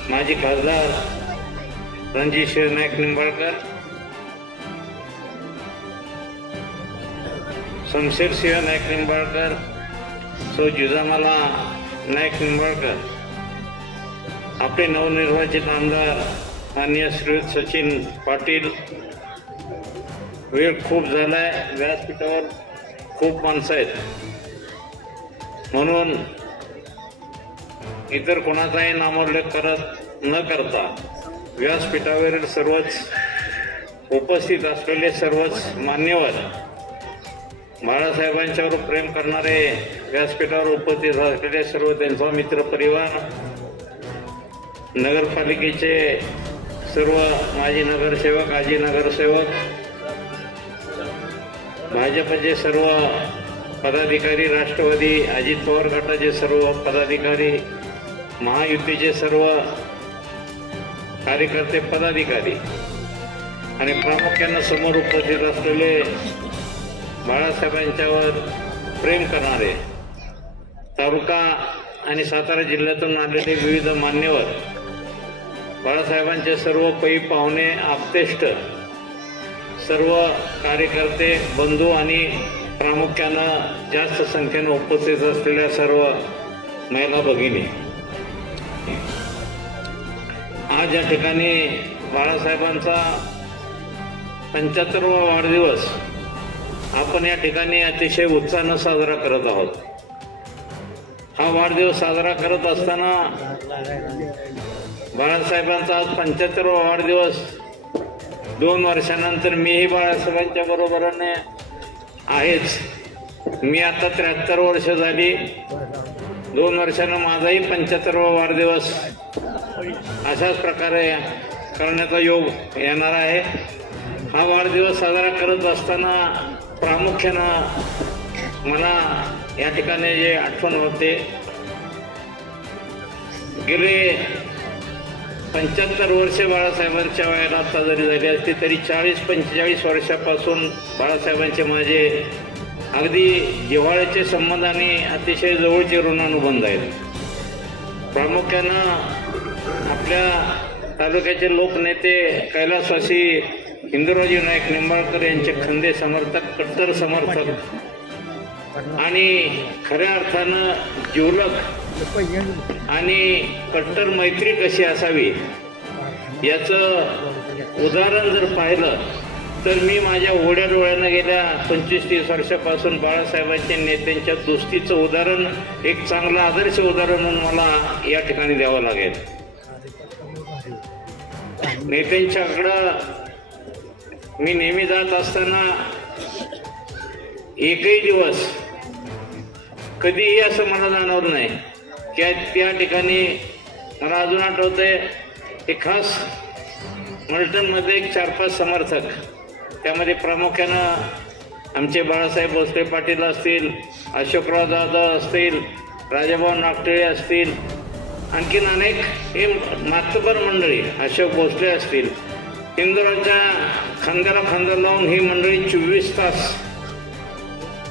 माजी खासदार रणजितसिंह नाईक निंबाळकर, शमशेरसिंह नाईक निंबाळकर, सौ जिजामाला नाईक निंबाळकर, आपले नवनिर्वाचित आमदार माननीय श्री सचिन पाटील। वेळ खूप झालाय, व्यासपीठावर खूप माणसं आहेत म्हणून इतर कोणाचाही नामोल्लेख न करता व्यासपीठावरील सर्वच उपस्थित असलेले सर्वच मान्यवर बाळासाहेबांच्यावर प्रेम करणारे व्यासपीठावर उपस्थित असलेले सर्व त्यांचा मित्रपरिवार, नगरपालिकेचे सर्व माजी नगरसेवक, आजी नगरसेवक, भाजपचे सर्व पदाधिकारी, राष्ट्रवादी अजित पवार गटाचे सर्व पदाधिकारी, महायुतीचे सर्व कार्यकर्ते पदाधिकारी आणि प्रामुख्याने समोर उपस्थित असलेले बाळासाहेबांच्यावर प्रेम करणारे तालुका आणि सातारा जिल्ह्यातून आलेले विविध मान्यवर, बाळासाहेबांचे सर्व पै पाहुणे, आप्तेष्ट, सर्व कार्यकर्ते, बंधू आणि प्रामुख्यानं जास्त संख्येनं उपस्थित असलेल्या सर्व महिला भगिनी, आज या ठिकाणी बाळासाहेबांचा 75वा वाढदिवस आपण या ठिकाणी अतिशय उत्साहानं साजरा करत आहोत। हा वाढदिवस साजरा करत असताना बाळासाहेबांचा आज 75वा वाढदिवस 2 वर्षानंतर मीही बाळासाहेबांच्या बरोबरीने आहेच। मी आता 73 वर्ष झाली, 2 वर्षानं माझाही 75वा वाढदिवस अशाच प्रकारे करण्याचा योग येणार आहे। हा वाढदिवस साजरा करत असताना प्रामुख्यानं मला या ठिकाणी जे आठवण होते, गेले 75 वर्षे बाळासाहेबांच्या वयाला आता जरी झाली असती तरी 40-45 वर्षापासून बाळासाहेबांचे माझे अगदी जिव्हाळ्याचे संबंध आणि अतिशय जवळचे ऋणानुबंध आहेत। प्रामुख्यानं आपल्या तालुक्याचे लोकनेते कैलासवासी हिंदुराजे नाईक निंबाळकर यांचे खंदे समर्थक, कट्टर समर्थक आणि खऱ्या अर्थानं जिवलग आणि कट्टर मैत्री कशी असावी याचं उदाहरण जर पाहिलं तर मी माझ्या ओढ्या डोळ्यानं गेल्या 25-30 वर्षापासून बाळासाहेबांच्या नेत्यांच्या दोस्तीचं उदाहरण, एक चांगलं आदर्श उदाहरण म्हणून मला या ठिकाणी द्यावं लागेल। नेत्यांच्याकडं मी नेहमी जात असताना एकही दिवस कधीही असं मला जाणवलं नाही की त्या ठिकाणी मला अजून आठवतंय एक खास मलटणमध्ये एक 4-5 समर्थक, त्यामध्ये प्रामुख्यानं आमचे बाळासाहेब भोसले पाटील असतील, अशोकराव जाधव असतील, राजाभाऊ नागटिळे असतील, आणखीन अनेक हे मातबर मंडळी, अशोक भोसले असतील, इंदोराच्या खांद्याला खांदा लावून ही मंडळी 24 तास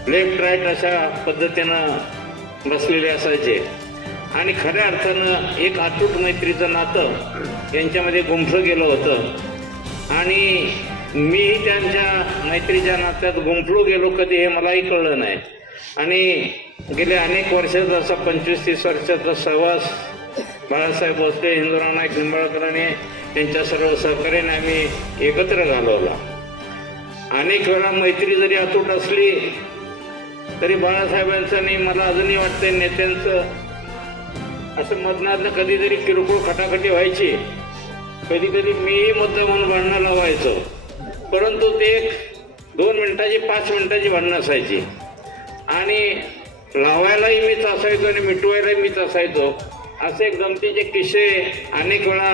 लेफ्ट राईट अशा पद्धतीनं बसलेले असायचे आणि खऱ्या अर्थानं एक अतूट मैत्रीचं नातं यांच्यामध्ये गुंफलं गेलं होतं आणि मीही त्यांच्या मैत्रीच्या नात्यात गुंफलो गेलो कधी हे मलाही कळलं नाही. आणि गेल्या अनेक वर्षाचा असा 25-30 वर्षाचा सहवास बाळासाहेब भोसले, हिंदुराव नाईक निंबाळकर आणि त्यांच्या सर्व सहकार्याने आम्ही एकत्र घालवला. अनेक वेळा मैत्री जरी अतूट असली तरी बाळासाहेबांचं आणि मला अजूनही वाटतंय नेत्यांचं असं मधनातनं कधीतरी किरकोळ खटाखटी व्हायची. कधी कधी मीही मुद्दा म्हणून भांडणं लावायचो, परंतु ते 2 मिनिटाची 5 मिनिटाची भांडणं असायची आणि लावायलाही मीच असायचो आणि मिटवायलाही मीच असायचो. असे गमतीचे किस्से अनेक वेळा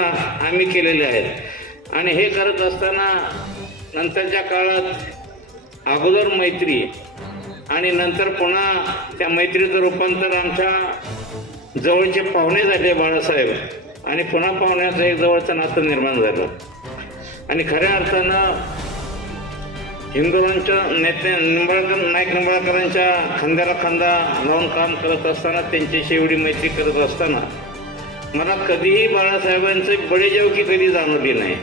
आम्ही केलेले आहेत. आणि हे करत असताना नंतरच्या काळात अगोदर मैत्री आणि नंतर पुन्हा त्या मैत्रीचं रूपांतर आमच्या जवळचे पाहुणे झाले बाळासाहेब आणि पुन्हा पाहुण्याचं एक जवळचं नातं निर्माण झालं. आणि खऱ्या अर्थानं हिंदुरांच्या नेते नाईक निंबाळकरांच्या खांद्याला खांदा लावून काम करत असताना, त्यांच्याशी एवढी मैत्री करत असताना मला कधीही बाळासाहेबांची बळेजावकी कधी जाणवली नाही.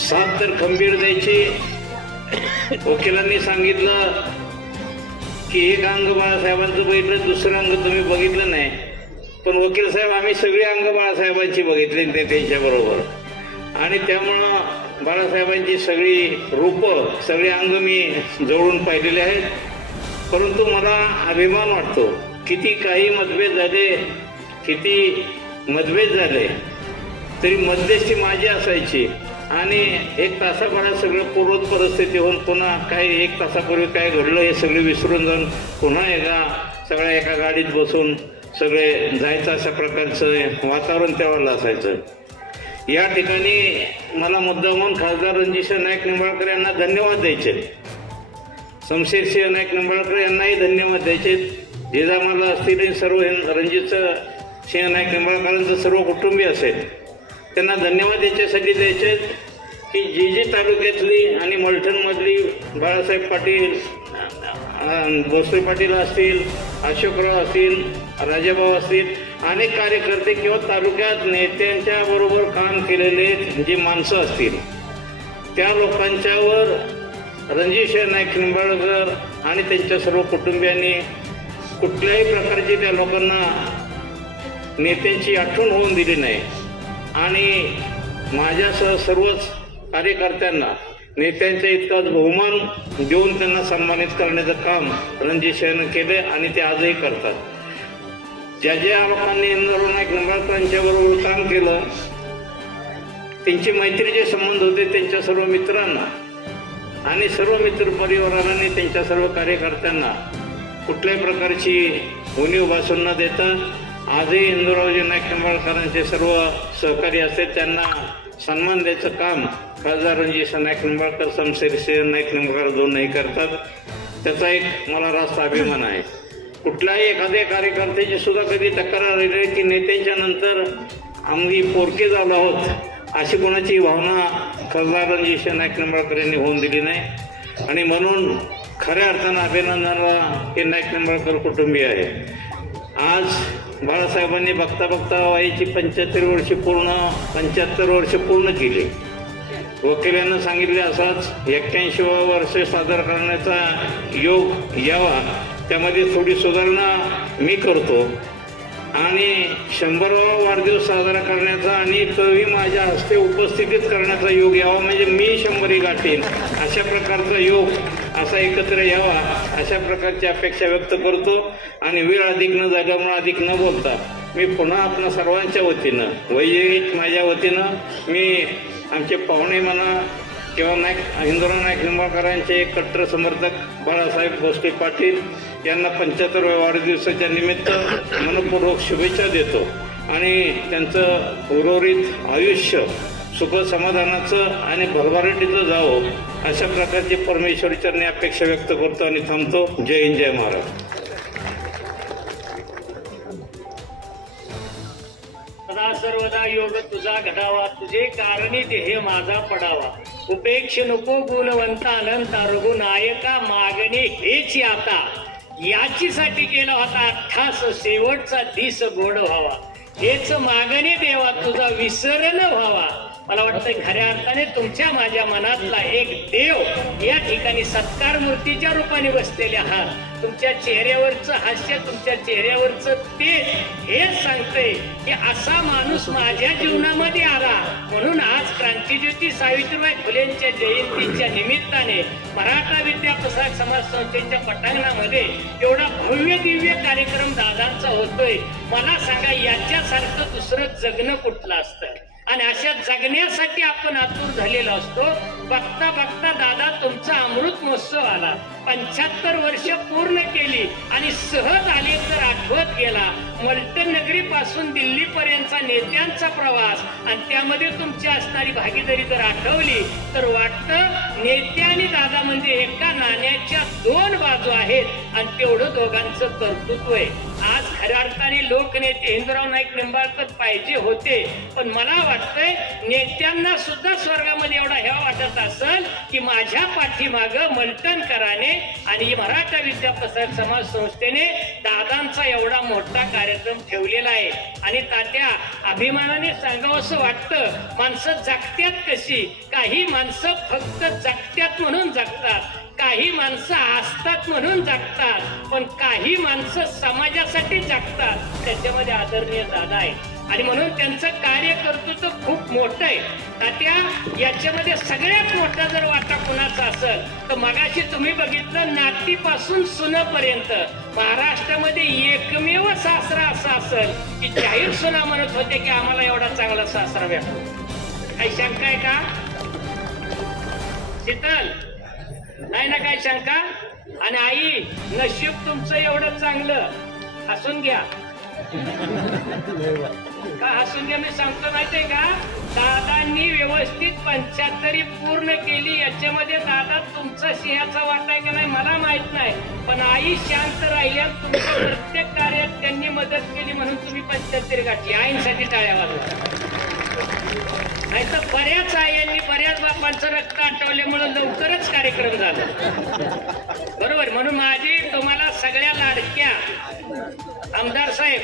साथ तर खंबीर द्यायची. वकिलांनी सांगितलं की एक अंग बाळासाहेबांचं बघितलं, दुसरं अंग तुम्ही बघितलं नाही, पण वकील साहेब आम्ही सगळी अंग बाळासाहेबांची बघितली त्यांच्याबरोबर. आणि त्यामुळं बाळासाहेबांची सगळी रूपं, सगळी अंग मी जवळून पाहिलेले आहेत. परंतु मला अभिमान वाटतो, किती काही मतभेद झाले तरी मध्यस्थी माझी असायची आणि 1 तासाभरात सगळं पूर्वत परिस्थिती होऊन पुन्हा काही 1 तासापूर्वी काय घडलं हे सगळे विसरून जाऊन पुन्हा सगळ्या एका गाडीत बसून सगळे जायचं, अशा प्रकारचं वातावरण त्यावेळेला असायचं. या ठिकाणी मला मुद्दामून खासदार रणजितसिंह नाईक निंबाळकर यांना धन्यवाद द्यायचे, शमशेरसिंह नाईक निंबाळकर यांनाही धन्यवाद द्यायचे, जिजामाला असतील, सर्व रणजितसिंह नाईक निंबाळकरांचं सर्व कुटुंबीय असेल त्यांना धन्यवाद याच्यासाठी द्यायचे की जी तालुक्यातली आणि मलठणमधली बाळासाहेब पाटील, भोसले पाटील असतील, अशोकराव असतील, राजाभाऊ असतील, अनेक कार्यकर्ते किंवा तालुक्यात नेत्यांच्या बरोबर काम केलेले जे माणसं असतील त्या लोकांच्यावर रणजितसिंह नाईक निंबाळकर आणि त्यांच्या सर्व कुटुंबियांनी कुठल्याही प्रकारची त्या लोकांना नेत्यांची आठवण होऊन दिली नाही. आणि माझ्यासह सर्वच कार्यकर्त्यांना नेत्यांचा इतकाच बहुमान देऊन त्यांना सन्मानित करण्याचं काम रणजितसिंहनं केले आणि ते आजही करतात. ज्या लोकांनी हिंदुराव नाईक निंबाळकरांच्या बरोबर काम केलं, त्यांची मैत्रीचे संबंध होते त्यांच्या सर्व मित्रांना आणि सर्व मित्र परिवाराला आणि त्यांच्या सर्व कार्यकर्त्यांना कुठल्याही प्रकारची उणीव भासून न देता आजही हिंदुरावजी नाईक निंबाळकरांचे सर्व सहकारी असतात त्यांना सन्मान द्यायचं काम खासदार रणजितसिंह नाईक निंबाळकर, शमशेरसिंह नाईक निंबाळकर दोनही करतात. त्याचा एक मला रास्त अभिमान आहे. कुठल्याही एखाद्या कार्यकर्त्याची सुद्धा कधी तक्रार आलेली की नेत्यांच्या नंतर आम्ही पोरके झालो आहोत अशी कोणाची भावना खासदार रणजितसिंह नाईक निंबाळकर यांनी होऊन दिली नाही. आणि म्हणून खऱ्या अर्थानं अभिनंदनाला हे नाईक निंबाळकर कुटुंबीय आहे. आज बाळासाहेबांनी बघता बघता वयाची 75 वर्ष पूर्ण केली. वकिलांना सांगितले असाच 81वं वर्ष सादर करण्याचा योग यावा, त्यामध्ये थोडी सुधारणा मी करतो आणि 100वा वाढदिवस साजरा करण्याचा आणि तोही माझ्या हस्ते उपस्थितीत करण्याचा योग यावा, म्हणजे मी 100 गाठीन अशा प्रकारचा योग असा एकत्र यावा अशा प्रकारची अपेक्षा व्यक्त करतो. आणि वेळ अधिक न झाल्यामुळे अधिक न बोलता मी पुन्हा आपल्या सर्वांच्या वतीनं, वैयक्तिक माझ्या वतीनं, मी आमचे पाहुणे म्हणा किंवा हिंदुराव नाईक निंबाळकरांचे कट्टर समर्थक बाळासाहेब भोसले पाटील यांना 75व्या वाढदिवसाच्या निमित्त मनपूर्वक शुभेच्छा देतो आणि त्यांचं उर्वरित आयुष्य सुख समाधानाचं आणि भरभराटीचं जावं अशा प्रकारची परमेश्वरचरणी अपेक्षा व्यक्त करतो आणि थांबतो. जय हिंद, जय महाराष्ट्र. सदा सर्वदा योग तुझा घडावा, तुझे कारणी देह माझा पडावा. उपेक्ष नको गुणवंता अनंता रघुनायका, मागणे हेच आता याचीसाठी केला होता अठ्ठास शेवटचा दिस गोड व्हावा, हेच मागणे देवा तुझा विसरण व्हावा. मला वाटतं खऱ्या अर्थाने तुमच्या माझ्या मनातला एक देव या ठिकाणी सत्कार मूर्तीच्या रूपाने बसलेले आहात. तुमच्या चेहऱ्यावरचं हास्य, तुमच्या चेहऱ्यावरचं तेज हे सांगतंय की असा माणूस माझ्या जीवनामध्ये आला. म्हणून आज क्रांतीज्योती सावित्रीबाई फुलेंच्या जयंतीच्या निमित्ताने मराठा विद्याप्रसारक समाज संस्थेच्या पटांगणामध्ये एवढा भव्य दिव्य कार्यक्रम दादांचा होतोय. मला सांगा याच्यासारखं दुसरं जगणं कुठलं असतं? आणि अशा जगण्यासाठी आपण आतुर झालेलो असतो. बघता बघता दादा तुमचा अमृत महोत्सव आला, 75 वर्ष पूर्ण केली आणि सहज आले तर आठवत गेला मलटण नगरी पासून दिल्ली पर्यंतचा नेत्यांचा प्रवास आणि त्यामध्ये तुमची असणारी भागीदारी जर आठवली तर वाटतं नेते आणि दादा म्हणजे एका नाण्याच्या दोन बाजू आहेत आणि तेवढं दोघांचं कर्तृत्व आहे. आज खऱ्या अर्थाने लोकनेते हिंदूराव नाईक निंबाळकर पाहिजे होते, पण मला वाटतंय नेत्यांना सुद्धा स्वर्गामध्ये एवढा हेवा वाटत असेल की माझ्या पाठीमागं मलटणकराने आणि मराठा विद्याप्रसारक समाज संस्थेने दादांचा एवढा मोठा कार्यक्रम ठेवलेला आहे. आणि तात्या अभिमानाने सांगावं असं वाटतं, माणसं जगत्यात कशी? काही माणसं फक्त जगत्यात म्हणून जगतात, काही माणसं असतात म्हणून जगतात, पण काही माणसं समाजासाठी जगतात. त्याच्यामध्ये आदरणीय दादा आहे आणि म्हणून त्यांचं कार्य कर्तृत्व खूप मोठं आहे. तात्या याच्यामध्ये सगळ्यात मोठा जर वाटा कुणाचा असेल तर मगाशी तुम्ही बघितलं नातीपासून सुनेपर्यंत महाराष्ट्रामध्ये एकमेव सासरा असा असेल की जाहीर सुना म्हणत होते की आम्हाला एवढा चांगला सासरा भेटतो. काही शंका आहे का शीतल? नाही ना काही शंका? आणि आई नशीब तुमचं एवढं चांगलं, हसून घ्या. का हसून घ्या मी सांगतो माहितीये का? दादांनी व्यवस्थित 75 पूर्ण केली. याच्यामध्ये दादा तुमचा सिंहाचा वाटा आहे का नाही मला माहित नाही, पण आई शांत राहिल्या. तुमच्या प्रत्येक कार्यात त्यांनी मदत केली म्हणून तुम्ही 75 गाठी. आईंसाठी टाळ्या वाजवा. नाही तर बऱ्याच आयांनी बऱ्याच बापांचं रक्त आटवल्यामुळे लवकरच कार्यक्रम झाला. बरोबर. म्हणून माझी तुम्हाला सगळ्या लाडक्या आमदार साहेब,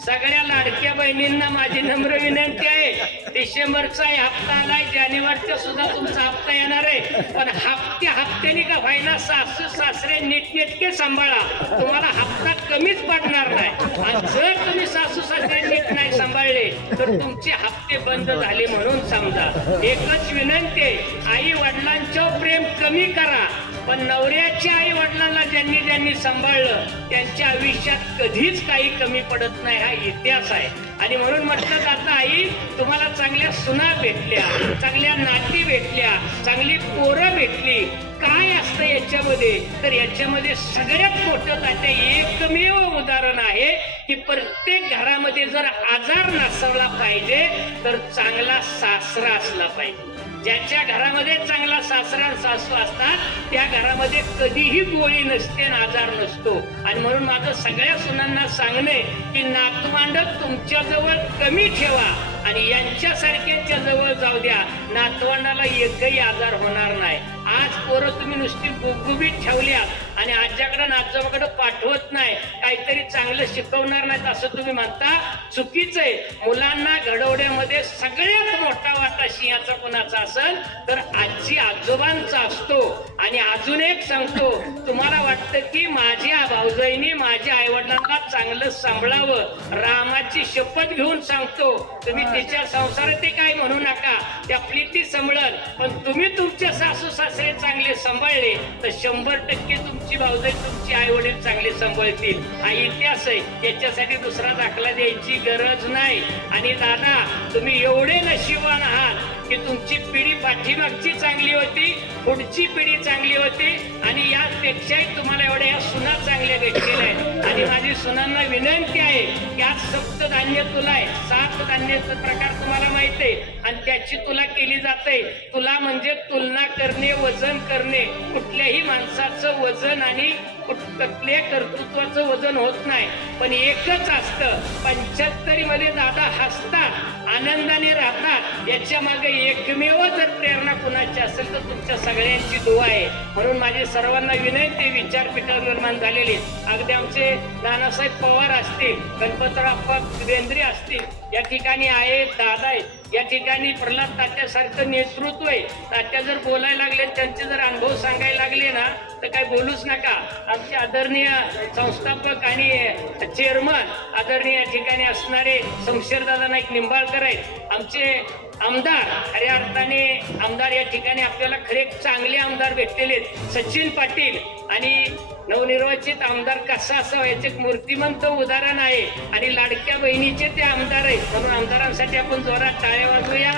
सगळ्या लाडक्या बहिणींना माझी नम्र विनंती आहे. डिसेंबरचा हप्ता आलाय, जानेवारीचा सुद्धा तुमचा हप्ता येणार आहे, पण हप्त्याने का व्हायना सासू सासरे नीटनेटके सांभाळा. तुम्हाला हप्ता कमीच पडणार नाही. आणि जर तुम्ही सासू सासरे नीट नाही सांभाळले तर तुमचे हप्ते बंद झाले म्हणून समजा. एकच विनंती आहे, आई वडिलांच्या प्रेम कमी करा, पण नवऱ्याच्या आई वडिलांना ज्यांनी सांभाळलं त्यांच्या आयुष्यात कधीच काही कमी पडत नाही, हा इतिहास आहे. आणि म्हणून म्हटलं आता आई तुम्हाला चांगल्या सुना भेटल्या, चांगल्या नाती भेटल्या, चांगली पोरं भेटली. काय असतं याच्यामध्ये? तर याच्यामध्ये सगळ्यात मोठं तात्या एकमेव उदाहरण आहे की प्रत्येक घरामध्ये जर आजार नसला पाहिजे तर चांगला सासरा असला पाहिजे. ज्याच्या घरामध्ये चांगला सासरा सासू असतात त्या घरामध्ये कधीही गोळी नसते आणि आजार नसतो. आणि म्हणून माझं सगळ्या सुनांना सांगणे की नातवांड तुमच्या जवळ कमी ठेवा आणि यांच्यासारख्यांच्या जवळ जाऊ द्या. नातवांडाला एकही आजार होणार नाही. आज पोरं तुम्ही नुसती गुबगुबीत ठेवल्यात आणि आज्याकडे नातवाकडे पाठवत नाही, काहीतरी चांगलं शिकवणार नाहीत असं तुम्ही म्हणता, चुकीचं आहे. मुलांना घडवण्यामध्ये सगळ्यात मोठा वाटा सिंहाचा कोणाचा असेल तर आजी आजोबांचा असतो. आणि अजून एक सांगतो, तुम्हाला वाटतं की माझ्या भाऊजाईनी माझ्या आईवडिलांना चांगलं सांभाळावं, रामाची शपथ घेऊन सांगतो, तुम्ही तिच्या संसारात काय म्हणू नका, ती आपली ती सांभाळल, पण तुम्ही तुमच्या सासू सासरे चांगले सांभाळले तर 100% तुमची भाऊजाई तुमची आई वडील चांगले सांभाळतील. हा इतिहास आहे. याच्यासाठी दुसरा दाखला द्यायची गरज नाही. आणि दादा तुम्ही एवढे नशिबान आहात की तुमची पिढी पाठीमागची चांगली होती, पुढची पिढी चांगली होती आणि यापेक्षाही तुम्हाला एवढ्या या सुना चांगल्या भेटलेल्या आहेत. आणि माझी सुनांना विनंती आहे की आज सप्तधान्य तुला आहे, 7 धान्याचा प्रकार तुम्हाला माहित आहे आणि त्याची तुला केली जाते. तुला म्हणजे तुलना करणे, वजन करणे. कुठल्याही माणसाचं वजन आणि कुठल्या कर्तृत्वाचं वजन होत नाही. पण एकच असतं, 75 मध्ये दादा हसतात, आनंदाने राहतात. याच्या मागे एकमेव जर प्रेरणा कुणाची असेल तर तुमच्या सगळ्यांची दुआ आहे. म्हणून माझे सर्वांना विनंती, विचारपीठावर निर्माण झालेली, अगदी आमचे नानासाहेब पवार असतील, गणपतराव बेंद्रे असतील, या ठिकाणी आहेत, दादा आहेत, या ठिकाणी प्रल्हाद तात्यासारखं नेतृत्व आहे. तात्या जर बोलायला लागले, त्यांचे जर अनुभव सांगायला लागले ना तर काय बोलूच नका. आमचे आदरणीय संस्थापक आणि चेअरमन आदरणीय या ठिकाणी असणारे शमशेरदादा नाईक निंबाळकर आहेत. आमचे आमदार, खऱ्या अर्थाने आमदार या ठिकाणी आपल्याला खरे चांगले आमदार भेटलेले, सचिन पाटील, आणि नवनिर्वाचित आमदार कसा असावा याचे एक मूर्तिमंत उदाहरण आहे. आणि लाडक्या बहिणीचे ते आमदार आहेत. म्हणून आमदारांसाठी आपण जोरात टाळ्या वाजवूया.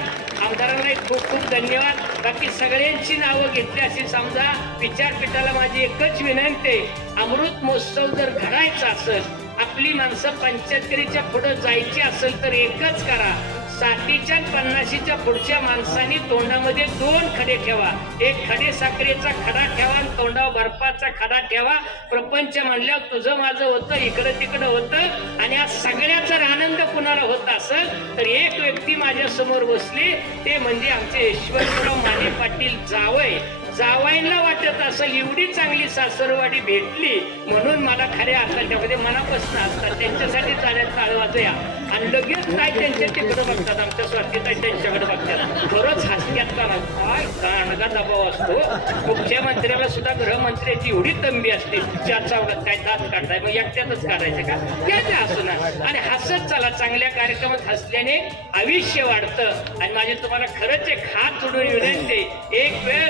आमदारांना खूप खूप धन्यवाद. बाकी सगळ्यांची नावं घेतली अशी समजा. विचारपीठाला माझी एकच विनंती आहे, अमृत महोत्सव जर घडायचा असेल, आपली माणसं 75च्या पुढे जायची असेल तर एकच करा, 60च्या 50च्या पुढच्या माणसांनी तोंडामध्ये 2 खडे ठेवा. एक खडे साखरेचा खडा ठेवा आणि तोंडावर बर्फाचा खडा ठेवा. प्रपंच म्हणल्यावर तुझं माझं होतं, इकडं तिकडं होतं. आणि आज सगळ्याचा आनंद कुणाला होत असेल तर एक व्यक्ती माझ्या समोर बसली, ते म्हणजे आमचे यशवंतराव माने पाटील जावई. जावईंना वाटत असेल एवढी चांगली सासरवाडी भेटली म्हणून मला खऱ्या अर्थामध्ये मनापासून असतात. त्यांच्यासाठी चालत चालवायचं. आणि लगेच काय त्यांच्या तिकडे बघतात, आमच्या स्वार्थीताई त्यांच्याकडे बघतात. खरंच हसक्यात काय गाणगा दबाव असतो. मुख्यमंत्र्याला सुद्धा गृहमंत्र्याची एवढी तंबी असते, 4 चौघात काय दात काढताय, मग एकट्यातच काढायचे का, त्याचे हसू ना. आणि हसत चला, चांगल्या कार्यक्रमात हसल्याने आयुष्य वाढतं. आणि माझी तुम्हाला खरंच एक हात जोडून विनंती, एक वेळ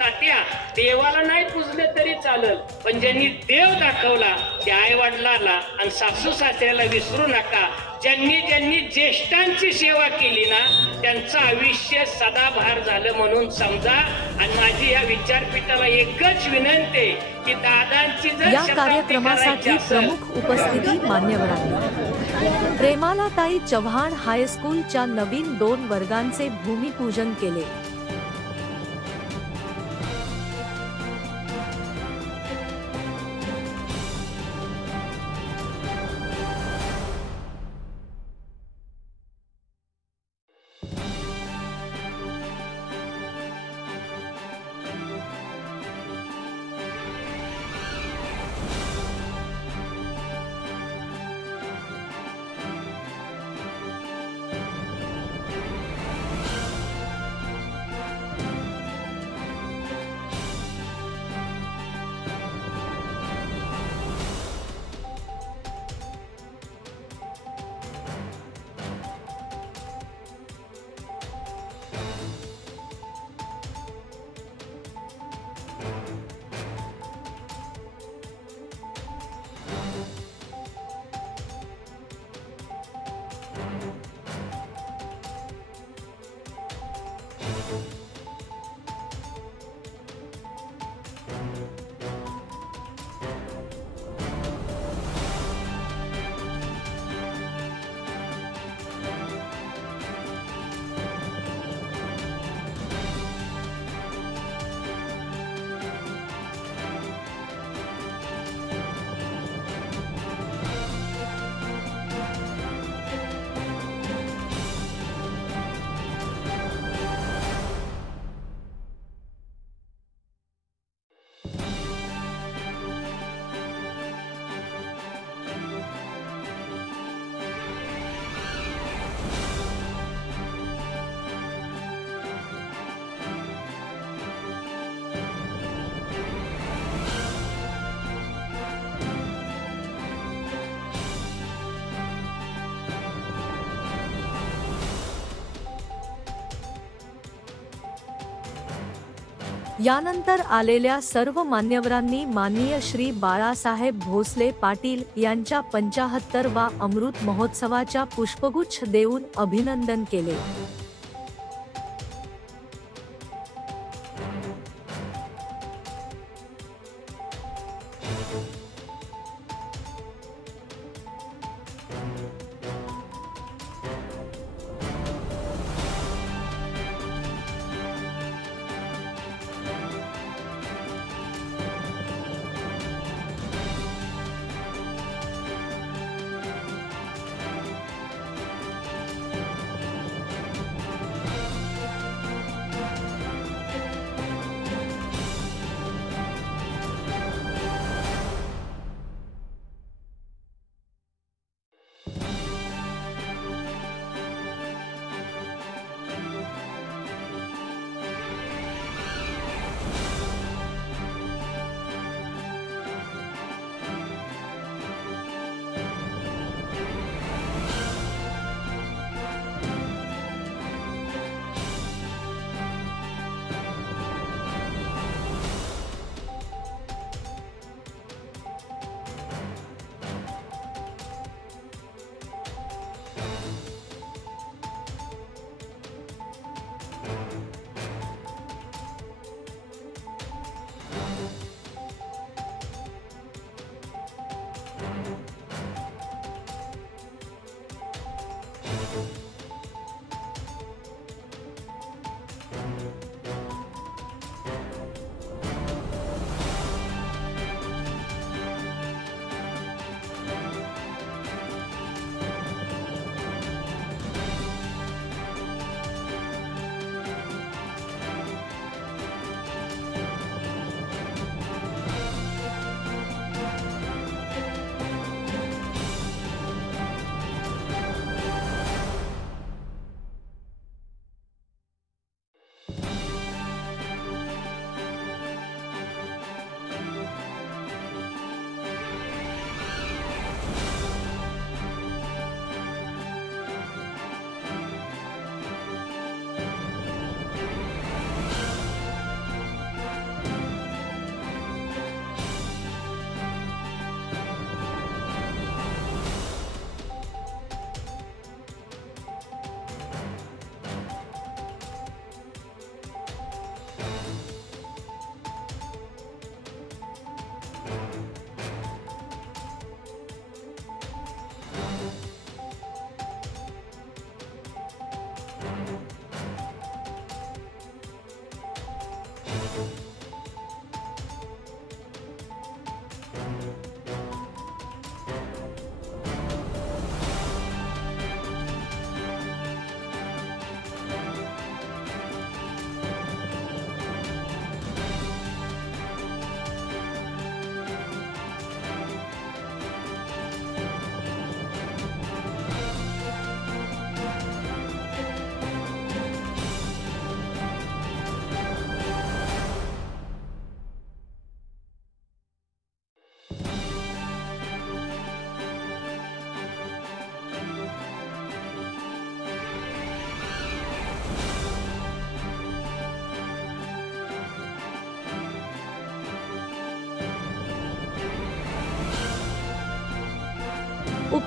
तात्या देवाला नाही पुजले तरी चालल, पण ज्यांनी देव दाखवला त्या आई वडिलाला आणि सासू सासऱ्याला विसरू नका. ज्यांनी ज्यांनी ज्येष्ठांची सेवा केली ना त्यांचं आयुष्य सदाभार झालं म्हणून समजा. आणि माझी या विचारपीठाला एकच विनंती की दादांची या कार्यक्रमासाठी प्रमुख उपस्थिती मान्यवरांनी प्रेमालाताई चव्हाण हायस्कूलच्या नवीन 2 वर्गांचे भूमिपूजन केले. यानंतर आलेल्या सर्व मान्यवरांनी माननीय श्री बाळासाहेब भोसले पाटील यांच्या 75वा अमृत महोत्सवाच्या पुष्पगुच्छ देऊन अभिनंदन केले.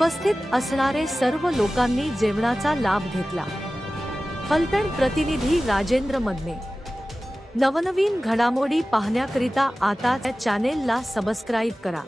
उपस्थित असणारे सर्व लोकांनी जेवणाचा लाभ घेतला. फलटण प्रतिनिधी राजेंद्र मदने. नवनवीन घडामोडी पाहण्याकरिता आता या चॅनेलला सबस्क्राईब करा.